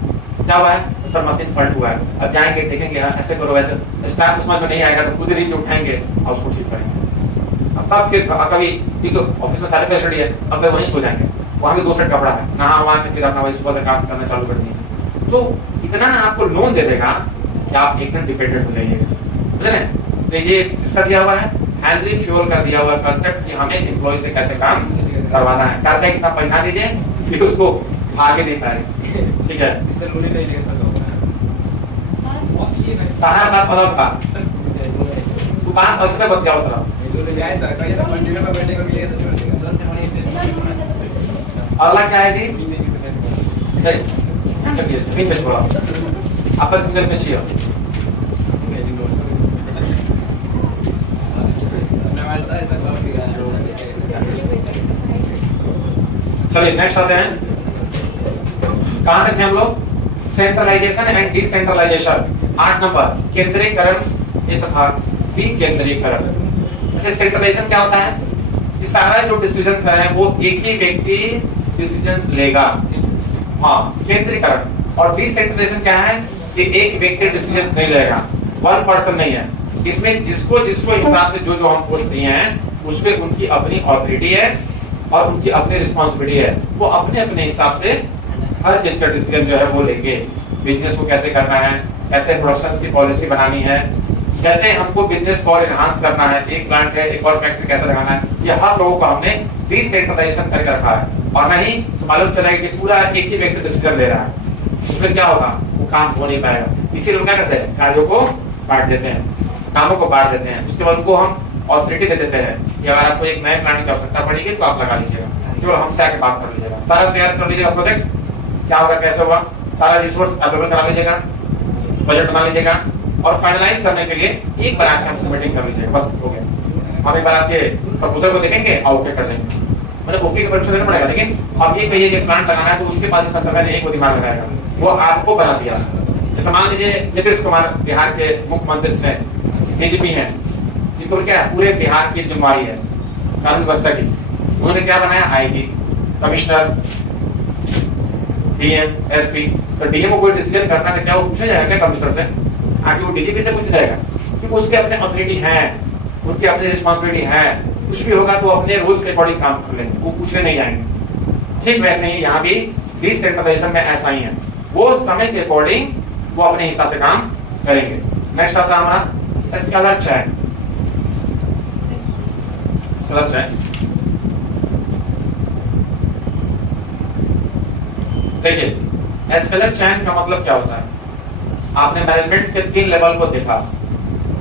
क्या हुआ है सर? मशीन फॉल्ट हुआ है। अब जाएंगे देखेंगे, ऐसे करो वैसे, स्टाफ उसमें में नहीं आएगा तो खुद ही उठाएंगे और उसको ठीक करेंगे। अब तब फिर कभी ऑफिस में सारी फैसिलिटी है, अब वहीं सो जाएंगे, वहाँ भी 2 सेट कपड़ा है, नहा वहाँ के फिर अपना वही सुबह से काम करना चालू कर दिए। तो इतना ना आपको लोन दे देगा कि आप एकदम डिपेंडेंट हो जाइएगा, समझ रहे हैं? तो ये किसका दिया हुआ है? हेनरी फ्यूल का दिया हुआ कंसेप्ट कि हमें एम्प्लॉय से कैसे काम करवाना है। करते इतना पैसा दीजिए फिर उसको भागे नहीं पाए, ठीक है? कहाँ बात मतलब का तू बात और पे बत जाओ तरह। अगला क्या है जी? जमीन पे छोड़ा अपर फिंगर पे चाहिए। चलिए नेक्स्ट आते हैं, कहां तक थे हम लोग? Centralization and decentralization. 8 नंबर केंद्रीकरण तथा विकेंद्रीकरण। अच्छा सेंट्रलाइजेशन क्या होता है? कि सारा जो डिसीजंस है वो एक ही व्यक्ति डिसीजंस लेगा। हाँ केंद्रीकरण। और डिसेंट्रलाइजेशन क्या है? कि एक व्यक्ति डिसीजंस नहीं लेगा, वन पर्सन नहीं है। इसमें जिसको जिसको हिसाब से जो जो हम पोस्ट दिए हैं उस पे उनकी अपनी ऑथोरिटी है और उनकी अपनी रिस्पांसिबिलिटी है। वो अपने अपने हिसाब से हर चीज का डिसीजन जो है वो लेंगे। बिजनेस को कैसे करना है, कैसे प्रोडक्शन की पॉलिसी बनानी है, कैसे हमको बिजनेस को और एनहांस करना है, एक प्लांट है एक और फैक्ट्री कैसे लगाना है, ये हर लोगों को हमने डिसेंट्रलाइजेशन करके रखा है। और नहीं तो मालूम चला कि पूरा एक ही व्यक्ति डिसीजन ले रहा है तो फिर क्या होगा? वो काम हो नहीं पाएगा। इसीलिए लोग क्या करते हैं? कार्यों को बांट देते हैं, कामों को बांट देते हैं। उसके बाद उनको हम ऑथोरिटी दे देते हैं कि अगर आपको एक नए प्लांट की आवश्यकता पड़ेगी तो आप लगा लीजिएगा, केवल हमसे आके बात कर लीजिएगा, सारा तैयार कर लीजिएगा प्रोजेक्ट। क्या होगा, कैसे होगा, सारा रिसोर्स अवेलेबल करा लीजिएगा, बजट बना लीजिएगा और फाइनलाइज करने के लिए एक बार आके हमसे मीटिंग कर लीजिएगा, बस हो गया। हम एक बार आपके प्रपोजल को देखेंगे और ओके कर देंगे। मतलब ओके का परमिशन लेना पड़ेगा, लेकिन अब ये कहिए कि प्लांट लगाना है तो उसके पास इतना समय नहीं, एक वो दिमाग लगाएगा, वो आपको बना दिया। जैसे मान लीजिए नीतीश कुमार बिहार के मुख्यमंत्री थे, डीजीपी हैं, जिनको क्या पूरे बिहार की जिम्मेवारी है कानून व्यवस्था की। उन्होंने क्या बनाया? IG, commissioner, DM, SP. तो डीएम को कोई डिसीजन करना है क्या वो पूछा जाएगा क्या कमिश्नर से? आगे वो डीजीपी से पूछा जाएगा, क्योंकि उसके अपने अथॉरिटी है, उनकी अपनी रिस्पांसिबिलिटी है। कुछ भी होगा तो अपने रूल्स के अकॉर्डिंग काम कर लेंगे, वो पूछने नहीं जाएंगे। ठीक वैसे ही यहाँ भी डिसेंट्रलाइजेशन में ऐसा ही है, वो समय के अकॉर्डिंग वो अपने हिसाब से काम करेंगे। नेक्स्ट आता है हमारा स्केलर चैन। स्केलर चैन देखिए, स्केलर चैन का मतलब क्या होता है? आपने मैनेजमेंट के 3 लेवल को देखा।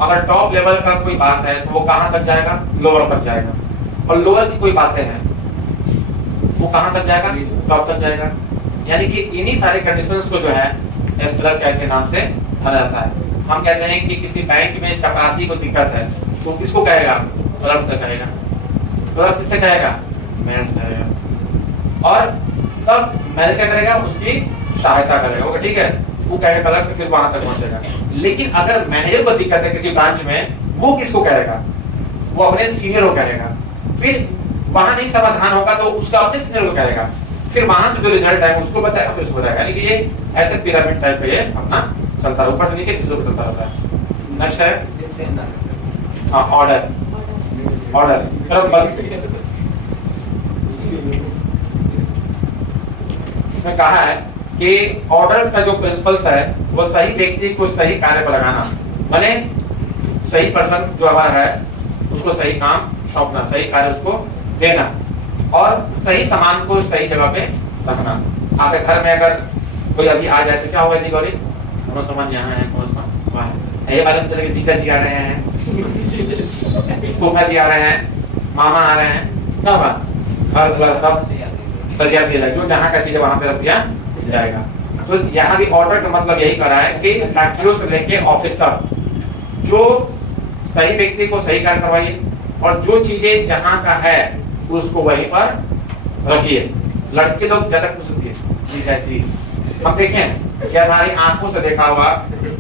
अगर टॉप लेवल का कोई बात है तो वो कहां तक जाएगा? लोअर तक जाएगा। और लोअर की कोई बातें हैं वो कहां तक जाएगा? टॉप तक जाएगा। यानी कि इन्हीं सारे कंडीशंस को जो है स्केलर चैन के नाम से जाना जाता है। हम कहते हैं कि किसी बैंक में चपरासी को दिक्कत है तो किसको कहेगा? क्लर्क से कहेगा। क्लर्क किससे कहेगा? मैनेजर से कहेगा। और तब मैनेजर क्या करेगा? उसकी सहायता करेगा, ठीक है, वो कहेगा क्लर्क से, फिर वहां तक पहुंचेगा। लेकिन अगर मैनेजर को दिक्कत है किसी ब्रांच में, वो किसको कहेगा? वो अपने सीनियर को कहेगा। फिर वहां नहीं समाधान होगा तो उसका अपने सीनियर को कहेगा, फिर वहां से जो रिजल्ट आएगा उसको बताएगा, फिर उसको बताएगा। यानी कि ये ऐसे पिरामिड टाइप पे ये अपना चलता है, ऊपर से नीचे किसी को चलता रहता है। नेक्स्ट है हाँ ऑर्डर। ऑर्डर इसमें कहा है कि ऑर्डर्स का जो प्रिंसिपल्स है वो सही व्यक्ति को सही कार्य पर लगाना, माने सही पर्सन जो हमारा है उसको सही काम सौंपना, सही कार्य उसको देना और सही सामान को सही जगह पे रखना। आपके घर में अगर कोई अभी आ जाए तो क्या होगा जी गौरी? कौन सामान यहाँ है, कौन सामान वहाँ है, ये मालूम चले कि जीजा जी आ रहे हैं, फूफा जी आ रहे हैं, मामा आ रहे हैं, क्या होगा? घर द्वार सब सजा दिया जाएगा, जो जहाँ का चीज है वहाँ पे रख दिया जाएगा। तो यहाँ भी ऑर्डर का मतलब यही करा है कि फैक्ट्रियों से लेके ऑफिस तक जो सही व्यक्ति को सही कार्य करवाइए और जो चीजें जहाँ का है उसको वहीं पर रखिए। लड़के लोग ज्यादा खुश होती है जी, हम देखें कि हमारी आंखों से देखा हुआ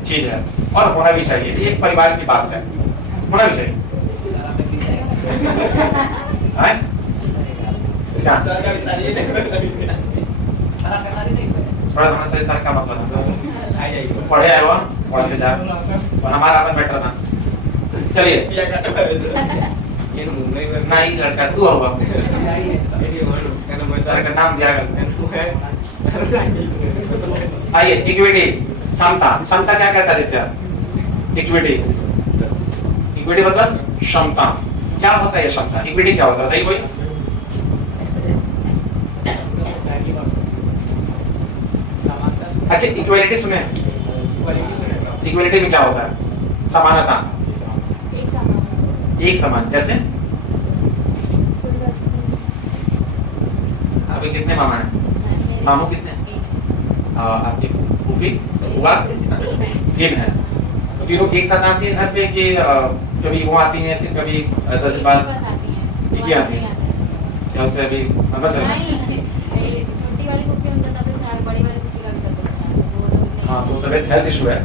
चीज है और होना भी चाहिए, ये परिवार की बात है, होना भी चाहिए। का मतलब पढ़े आए वो पढ़ते जा और हमारा अपन बेटर ना। चलिए नहीं लड़का तू होगा सर का नाम दिया गया। आइए इक्विटी, समता। समता क्या कहता है दित्या? इक्विटी। इक्विटी मतलब क्षमता। क्या होता है ये क्षमता? इक्विटी क्या होता है? कोई अच्छा इक्वालिटी सुने? इक्वालिटी में क्या होता है? समानता, एक समान। जैसे अभी कितने मामा हैं? मामू कितने? आपकी फूफी हुआ 3 है, तो तीनों एक साथ आती है घर पे कि कभी वो आती हैं फिर कभी 10 दिन बाद एक ही आती है? क्या उससे अभी छोटी वाली फूफी उनका तबियत, बड़ी वाली फूफी का भी तबियत। हाँ, तो तबियत हेल्थ इशू है,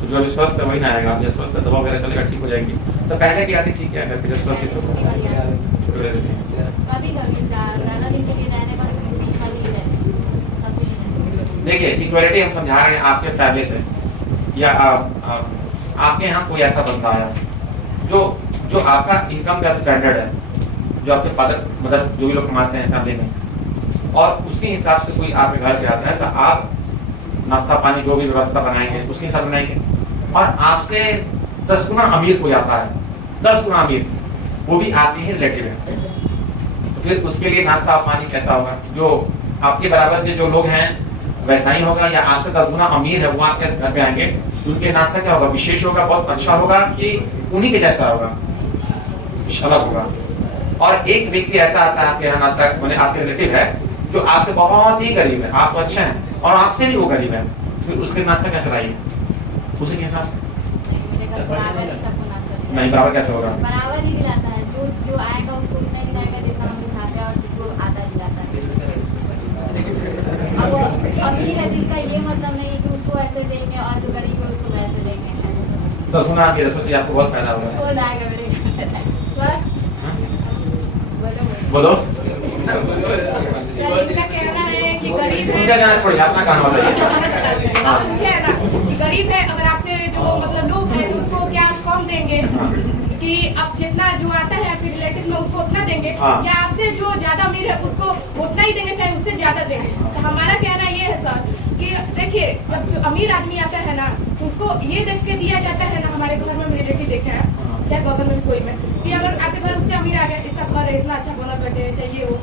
तो जो अभी स्वस्थ है वही ना आएगा, जो स्वस्थ है दवा वगैरह चलेगा, ठीक हो जाएगी। तो पहले भी आती थी क्या घर पे जब स्वस्थ थी तो? कभी कभी ज़्यादा दिन के लिए रहने बस 3 साल ही रहते। देखिए, इक्वालिटी हम समझा रहे हैं आपके फैमिली से, या आपके यहाँ कोई ऐसा बंदा आया जो आपका इनकम का स्टैंडर्ड है, जो आपके फादर मदर जो भी लोग कमाते हैं फैमिली में, और उसी हिसाब से कोई आपके घर पे आता है, तो आप नाश्ता पानी जो भी व्यवस्था बनाएंगे उसके हिसाब बनाएंगे, और आपसे 10 गुना अमीर कोई आता है, 10 गुना अमीर, वो भी आपके ही रिलेटिव है, तो फिर उसके लिए नाश्ता पानी कैसा होगा? जो आपके बराबर के जो लोग हैं वैसा ही होगा, या आपसे 10 गुना अमीर है वो आपके घर पे आएंगे, उनके नाश्ता क्या होगा? विशेष होगा, बहुत अच्छा होगा, कि उन्हीं के जैसा होगा, अलग होगा? और एक व्यक्ति ऐसा आता है आपके यहाँ नाश्ता, मैंने आपके रिलेटिव है जो आपसे बहुत ही गरीब है, आप तो अच्छे हैं और आपसे भी वो गरीब है, फिर उसके नाश्ता कैसे लाइए? उसी के हिसाब नहीं, बराबर कैसे होगा? बराबर ही दिलाता है, जो आएगा उसको उतना ही दिलाएगा जितना हम खाते हैं, और जिसको आधा दिलाता है। अब अमीर है जिसका ये मतलब नहीं कि उसको ऐसे देंगे और जो गरीब है उसको वैसे देंगे। 10 गुना आप सोचिए, आपको बहुत फायदा होगा। कौन आएगा मेरे सर? बोलो। इनका कहना है कि गरीब है, उनका कहना छोड़िए, अपना कहना बताइए। मुझे है ना कि गरीब है, अगर आपसे जो मतलब लोग हैं तो उसको क्या आप कम देंगे कि आप जितना जो आता है आपके रिलेटिव में उसको उतना देंगे, या आपसे जो ज्यादा अमीर है उसको उतना ही देंगे चाहे उससे ज्यादा देंगे? तो हमारा कहना ये है सर कि देखिए, जब जो अमीर आदमी आता है ना तो उसको ये देख के दिया जाता है ना, हमारे घर में रिलेटिव देखे हैं चाहे बगल में कोई में, कि अगर आपके घर से अमीर आ गया, इसका घर है, इतना अच्छा बना बैठे चाहिए हो,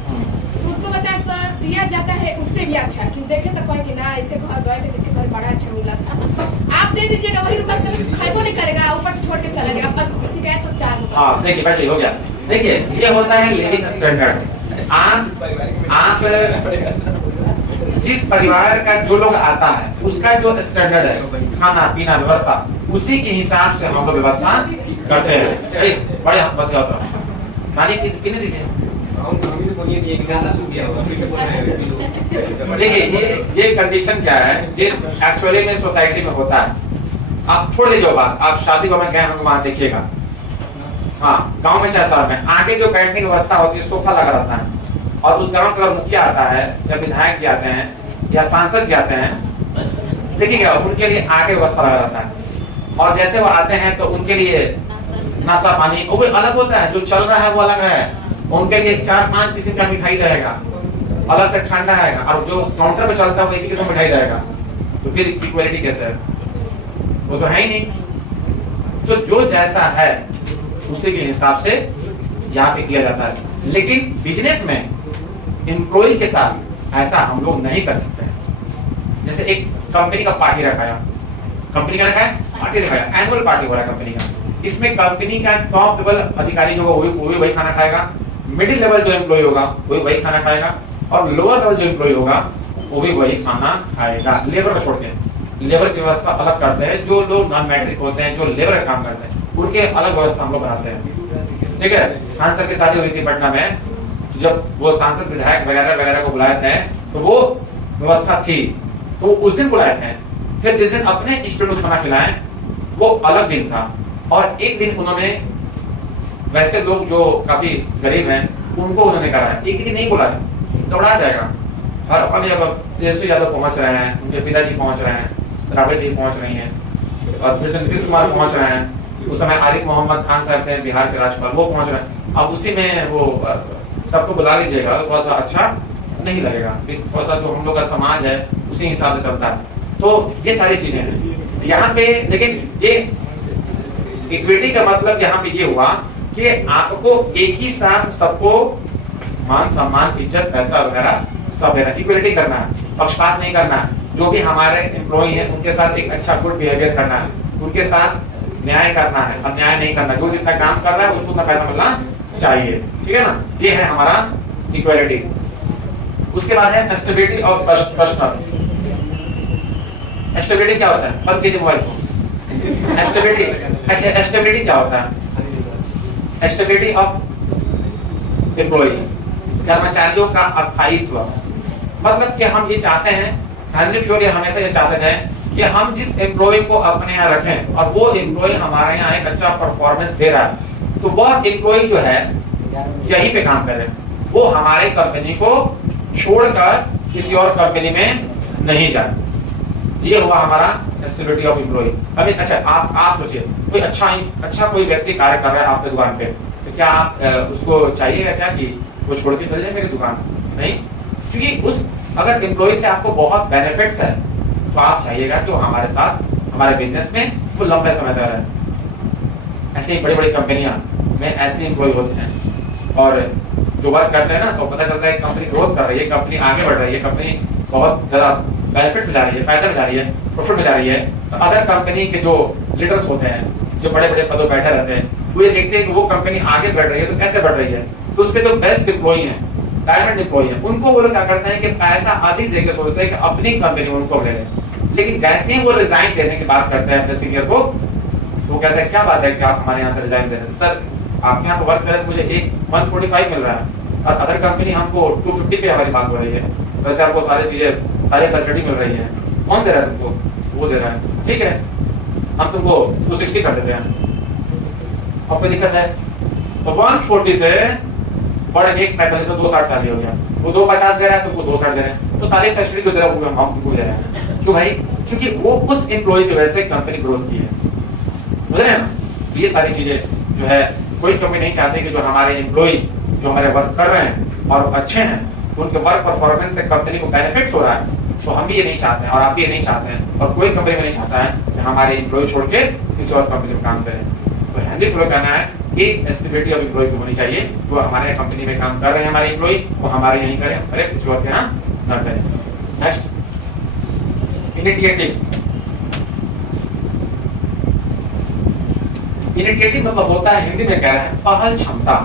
तो उसको बताया सर दिया जाता है उससे भी अच्छा, कि देखे तो कहे कि ना इसके घर गए थे, इसके घर बड़ा अच्छा मिला था, आप दे दीजिएगा, वही रुपया खाइबो नहीं करेगा, ऊपर से छोड़ के चला जाएगा, अब शिकायत तो 4 रुपये। हाँ, देखिए बैठिए, हो गया। देखिए, ये होता है लिविंग स्टैंडर्ड। आप जिस परिवार का जो लोग आता है उसका जो स्टैंडर्ड है, खाना पीना व्यवस्था, उसी के हिसाब से हम लोग व्यवस्था करते हैं। बड़े हम बच जाता है, खाने पीने दीजिए। देखिए, ये कंडीशन क्या है, ये एक्चुअली में सोसाइटी में होता है। आप छोड़ दीजिए बात, आप शादी को में गए होंगे वहां देखिएगा, हाँ, गांव में चाहे शहर में, आगे जो कैंटीन व्यवस्था होती है, सोफा लगा रहता है, और उस गांव का अगर मुखिया आता है या विधायक जी आते हैं या सांसद जी आते हैं, देखिएगा उनके लिए आगे व्यवस्था लगा रहता है, और जैसे वो आते हैं तो उनके लिए नाश्ता पानी वो अलग होता है, जो चल रहा है वो अलग है, उनके लिए 4-5 किस्म का मिठाई रहेगा, अलग से ठंडा रहेगा, और जो काउंटर पे चलता है वो एक ही किस्म मिठाई रहेगा, तो फिर इक्वालिटी कैसे है? वो तो है ही नहीं। तो जो जैसा है उसी के हिसाब से यहाँ पे किया जाता है, लेकिन बिजनेस में एम्प्लॉय के साथ ऐसा हम लोग नहीं कर सकते हैं। जैसे एक कंपनी का पार्टी रखाया, कंपनी का रखा है पार्टी रखाया, एनुअल पार्टी हो रहा है कंपनी का, इसमें कंपनी का टॉप लेवल अधिकारी जो होगा वो भी वही खाना खाएगा, मिडिल लेवल जो एम्प्लॉय होगा वो वही खाना खाएगा, और लोअर लेवल जो एम्प्लॉय होगा वो भी वही खाना खाएगा। लेबर को छोड़ के लेबर की व्यवस्था अलग करते हैं, जो लोग नॉन मैट्रिक होते हैं, जो लेबर का काम करते हैं, उनके अलग व्यवस्था हम लोग बनाते हैं। ठीक है, सांसद की शादी हुई थी पटना में, जब वो सांसद विधायक वगैरह वगैरह को बुलाए थे तो वो व्यवस्था थी, तो उस दिन बुलाए थे। फिर जिस दिन अपने स्टूडेंट खाना खिलाएं वो अलग दिन था, और एक दिन उन्होंने वैसे लोग जो काफी गरीब हैं उनको उन्होंने कराया, एक दिन नहीं बुलाया, दौड़ा जाएगा। हर अपन जब तेजस्वी यादव पहुंच रहे हैं, उनके पिताजी पहुंच रहे हैं, राबड़ी जी पहुंच रही हैं, और नीतीश कुमार पहुंच रहे हैं, उस समय आरिफ मोहम्मद खान साहब थे बिहार के राज्यपाल, वो पहुंच रहे हैं, अब उसी में वो सबको बुला लीजिएगा तो थोड़ा सा अच्छा नहीं लगेगा, थोड़ा सा जो हम लोग का समाज है उसी हिसाब से चलता है। तो ये सारी चीजें हैं यहाँ पे, लेकिन ये इक्विटी का मतलब यहाँ पे ये हुआ कि आपको एक ही साथ सबको मान सम्मान इज्जत पैसा वगैरह सब देना, इक्वलिटी करना है, पक्षपात नहीं करना है, जो भी हमारे एम्प्लॉय हैं उनके साथ एक अच्छा गुड बिहेवियर करना है, उनके साथ न्याय करना है, अन्याय नहीं करना, जो जितना काम कर रहा है उसको उतना पैसा मिलना चाहिए। ठीक है ना, ये है हमारा इक्वालिटी। उसके बाद है स्टेबिलिटी और पर्सनल। स्टेबिलिटी क्या होता है? बंद कीजिए मोबाइल को। स्टेबिलिटी, अच्छा स्टेबिलिटी क्या होता है? स्टेबिलिटी ऑफ एम्प्लॉय, कर्मचारियों का अस्थायित्व। मतलब कि हम ये चाहते हैं, हेनरी फ्योल हमेशा ये चाहते थे कि हम जिस एम्प्लॉय को अपने यहाँ रखें और वो एम्प्लॉय हमारे यहाँ एक अच्छा परफॉर्मेंस दे रहा है, तो वह एम्प्लॉय जो है यहीं पे काम करे, वो हमारे कंपनी को छोड़कर किसी और कंपनी में नहीं जाए। ये हुआ हमारा स्टेबिलिटी ऑफ एम्प्लॉय। अभी अच्छा आप सोचिए, कोई अच्छा कोई व्यक्ति कार्य कर रहा है आपके दुकान पे, तो क्या आप उसको चाहिए क्या कि वो छोड़ के चले जाए मेरी दुकान? नहीं, क्योंकि उस अगर एम्प्लॉय से आपको बहुत बेनिफिट्स है तो आप चाहिएगा कि वो हमारे साथ हमारे बिजनेस में वो लंबे समय तक रहे। ऐसे ही बड़ी बड़ी कंपनियां में ऐसे एम्प्लॉय होते हैं और जो वर्क करते हैं ना, तो पता चलता है कंपनी ग्रोथ कर रही है, कंपनी आगे बढ़ रही है, कंपनी बहुत ज़्यादा बेनिफिट्स में जा रही है, फायदा में जा रही है, प्रॉफिट में जा रही है। तो अदर कंपनी के जो लीडर्स होते हैं, जो बड़े बड़े पदों पर बैठे रहते हैं, वो ये देखते हैं कि वो कंपनी आगे बढ़ रही है, तो कैसे बढ़ रही है, तो उसके जो बेस्ट एम्प्लॉय हैं, डायमंड एम्प्लॉय है, उनको वो लोग क्या करते हैं कि पैसा अधिक देकर सोचते हैं कि अपनी कंपनी उनको ले लें। लेकिन जैसे ही वो रिजाइन देने की बात करते हैं अपने सीनियर को, तो वो कहते हैं क्या बात है कि आप हमारे यहाँ से रिजाइन दे रहे हैं? सर आपके यहाँ वर्क करें मुझे 145 मिल रहा है और अदर कंपनी हमको 250 पे हमारी बात हो रही है, वैसे आपको सारी चीजें सारी फैसिलिटी मिल रही है, कौन दे रहा है तुमको? वो दे रहा है, ठीक है हम तुमको 260 कर देते हैं। आपको दिक्कत है तो 140 से बढ़ के 45 से 260 साल हो गया, वो 250 दे रहा है, तुमको 260 दे रहे हैं, तो सारी फैसिलिटी जो दे रहा है हम तुमको दे रहे हैं। क्यों भाई? क्योंकि वो उस एम्प्लॉय की वजह से कंपनी ग्रोथ की है, समझ रहे हैं ना? ये सारी चीजें जो है कोई कंपनी नहीं चाहती कि जो हमारे एम्प्लॉय जो हमारे वर्क कर रहे हैं और अच्छे हैं, उनके वर्क परफॉर्मेंस से कंपनी को बेनिफिट्स हो रहा है, तो हम भी ये नहीं चाहते हैं और आप भी ये नहीं चाहते हैं और कोई कंपनी में नहीं चाहता है कि हमारे एम्प्लॉय छोड़ के किसी और कंपनी में काम करें। तो हेनरी फ्योल कहना है कि स्टेबिलिटी ऑफ एम्प्लॉय की होनी चाहिए, जो हमारे कंपनी में काम कर रहे हैं हमारे एम्प्लॉय, वो हमारे यहीं करें, अरे किसी और के यहाँ न करें। Next, initiative. इनिशिएटिव मतलब होता है, हिंदी में कह रहे हैं पहल क्षमता,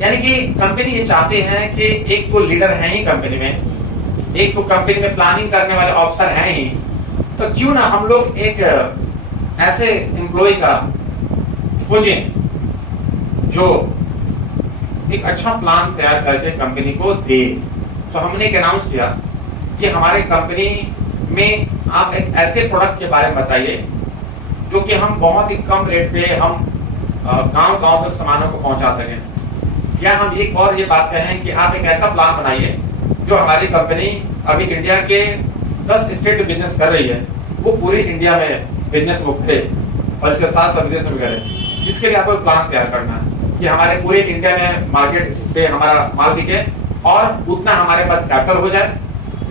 यानी कि कंपनी ये चाहते हैं कि एक तो लीडर है ही कंपनी में, एक तो कंपनी में प्लानिंग करने वाले ऑफिसर हैं ही, तो क्यों ना हम लोग एक ऐसे एम्प्लॉय का खोजें जो एक अच्छा प्लान तैयार करके कंपनी को दे। तो हमने एक अनाउंस किया कि हमारे कंपनी में आप एक ऐसे प्रोडक्ट के बारे में बताइए जो कि हम बहुत ही कम रेट पे हम गांव-गांव तक सामानों को पहुंचा सकें। या हम एक और ये बात कहें कि आप एक ऐसा प्लान बनाइए जो हमारी कंपनी अभी इंडिया के 10 स्टेट में बिजनेस कर रही है, वो पूरी इंडिया में बिजनेस वो करे और इसके साथ साथ विदेश में करे। इसके लिए आपको प्लान तैयार करना है कि हमारे पूरे इंडिया में मार्केट पे हमारा माल बिके और उतना हमारे पास कैपिटल हो जाए,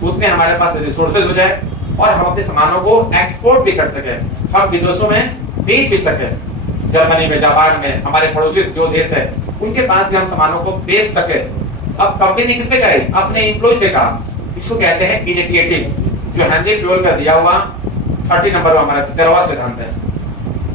उतने हमारे पास रिसोर्सेज हो जाए और हम अपने सामानों को एक्सपोर्ट भी कर सके, हम विदेशों में बेच भी सके, जर्मनी में, जापान में, हमारे पड़ोसी जो देश है उनके पास भी हम सामानों को बेच सके। अब कंपनी किससे कहे? अपने एम्प्लॉय से कहा। इसको कहते हैं इनिशिएटिव, जो हेनरी फ्योल का दिया हुआ 30 नंबर हमारा 13वां सिद्धांत है।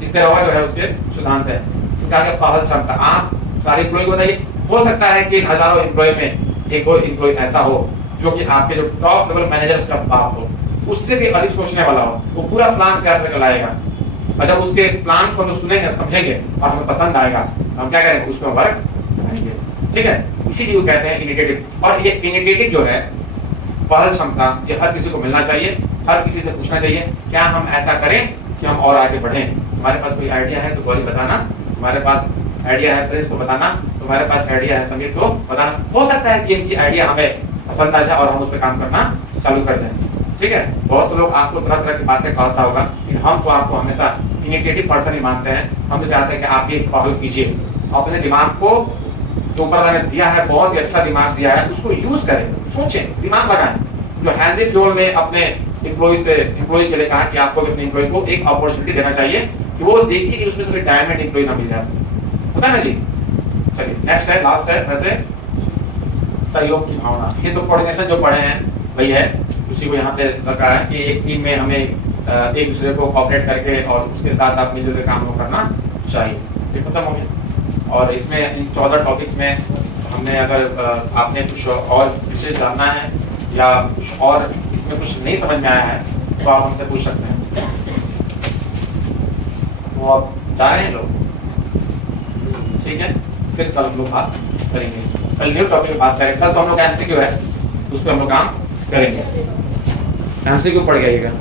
13वां जो है उसके सिद्धांत है, क्या क्या पहल क्षमता। आप सारे एम्प्लॉय को बताइए, हो सकता है कि हजारों एम्प्लॉय में एक और एम्प्लॉय ऐसा हो जो कि आपके जो टॉप लेवल मैनेजर्स का बाप हो, उससे भी अधिक सोचने वाला हो, वो पूरा प्लान तैयार करके लाएगा और जब उसके प्लान को हम सुनेंगे, समझेंगे और हमें पसंद आएगा, हम क्या करेंगे? उसमें वर्क करेंगे, ठीक है? इसी चीज को कहते हैं इनिशिएटिव। और ये इनिशिएटिव जो है, पहल क्षमता, ये हर किसी को मिलना चाहिए, हर किसी से पूछना चाहिए क्या हम ऐसा करें कि हम और आगे बढ़ें। हमारे पास कोई आइडिया है तो गौरी बताना, हमारे पास आइडिया है प्रिंस को बताना, तुम्हारे पास आइडिया है समीर को बताना। हो सकता है कि इनकी आइडिया हमें पसंद आ जाए और हम उस पर काम करना चालू कर दें, ठीक है? बहुत से लोग आपको तरह तरह की बातें कहता होगा, लेकिन हम तो आपको हमेशा इनिशिएटिव पर्सन ही मानते हैं। हम तो चाहते हैं कि आप ये पहल कीजिए, अपने दिमाग को जो ऊपर वाले ने दिया है, बहुत ही अच्छा दिमाग दिया है, उसको यूज करें, सोचें, दिमाग लगाएं। जो हेनरी फ्योल ने अपने एम्प्लॉय के लिए कहा कि आपको अपने एम्प्लॉय को एक अपॉर्चुनिटी देना चाहिए कि वो देखिए कि उसमें से डायमंड एम्प्लॉय ना मिल जाए, पता है ना जी? चलिए नेक्स्ट है, लास्ट है वैसे, सहयोग की भावना। ये तो कोऑर्डिनेशन जो पढ़े हैं वही है, उसी को यहाँ पे रखा है कि एक टीम में हमें एक दूसरे को कोऑपरेट करके और उसके साथ आप मिलजुल के काम करना चाहिए। ये खत्म हो गया। और इसमें इन 14 टॉपिक्स में हमने, अगर आपने कुछ और विषय जानना है या कुछ और इसमें कुछ नहीं समझ में आया है तो आप हमसे पूछ सकते हैं। तो अब जा रहे हैं लोग, ठीक है, फिर कल हम लोग बात करेंगे, कल न्यू टॉपिक पे बात करेंगे। कल तो हम लोग एमसीक्यू है, उस पर हम लोग काम करेंगे। एमसीक्यू पढ़ जाइएगा।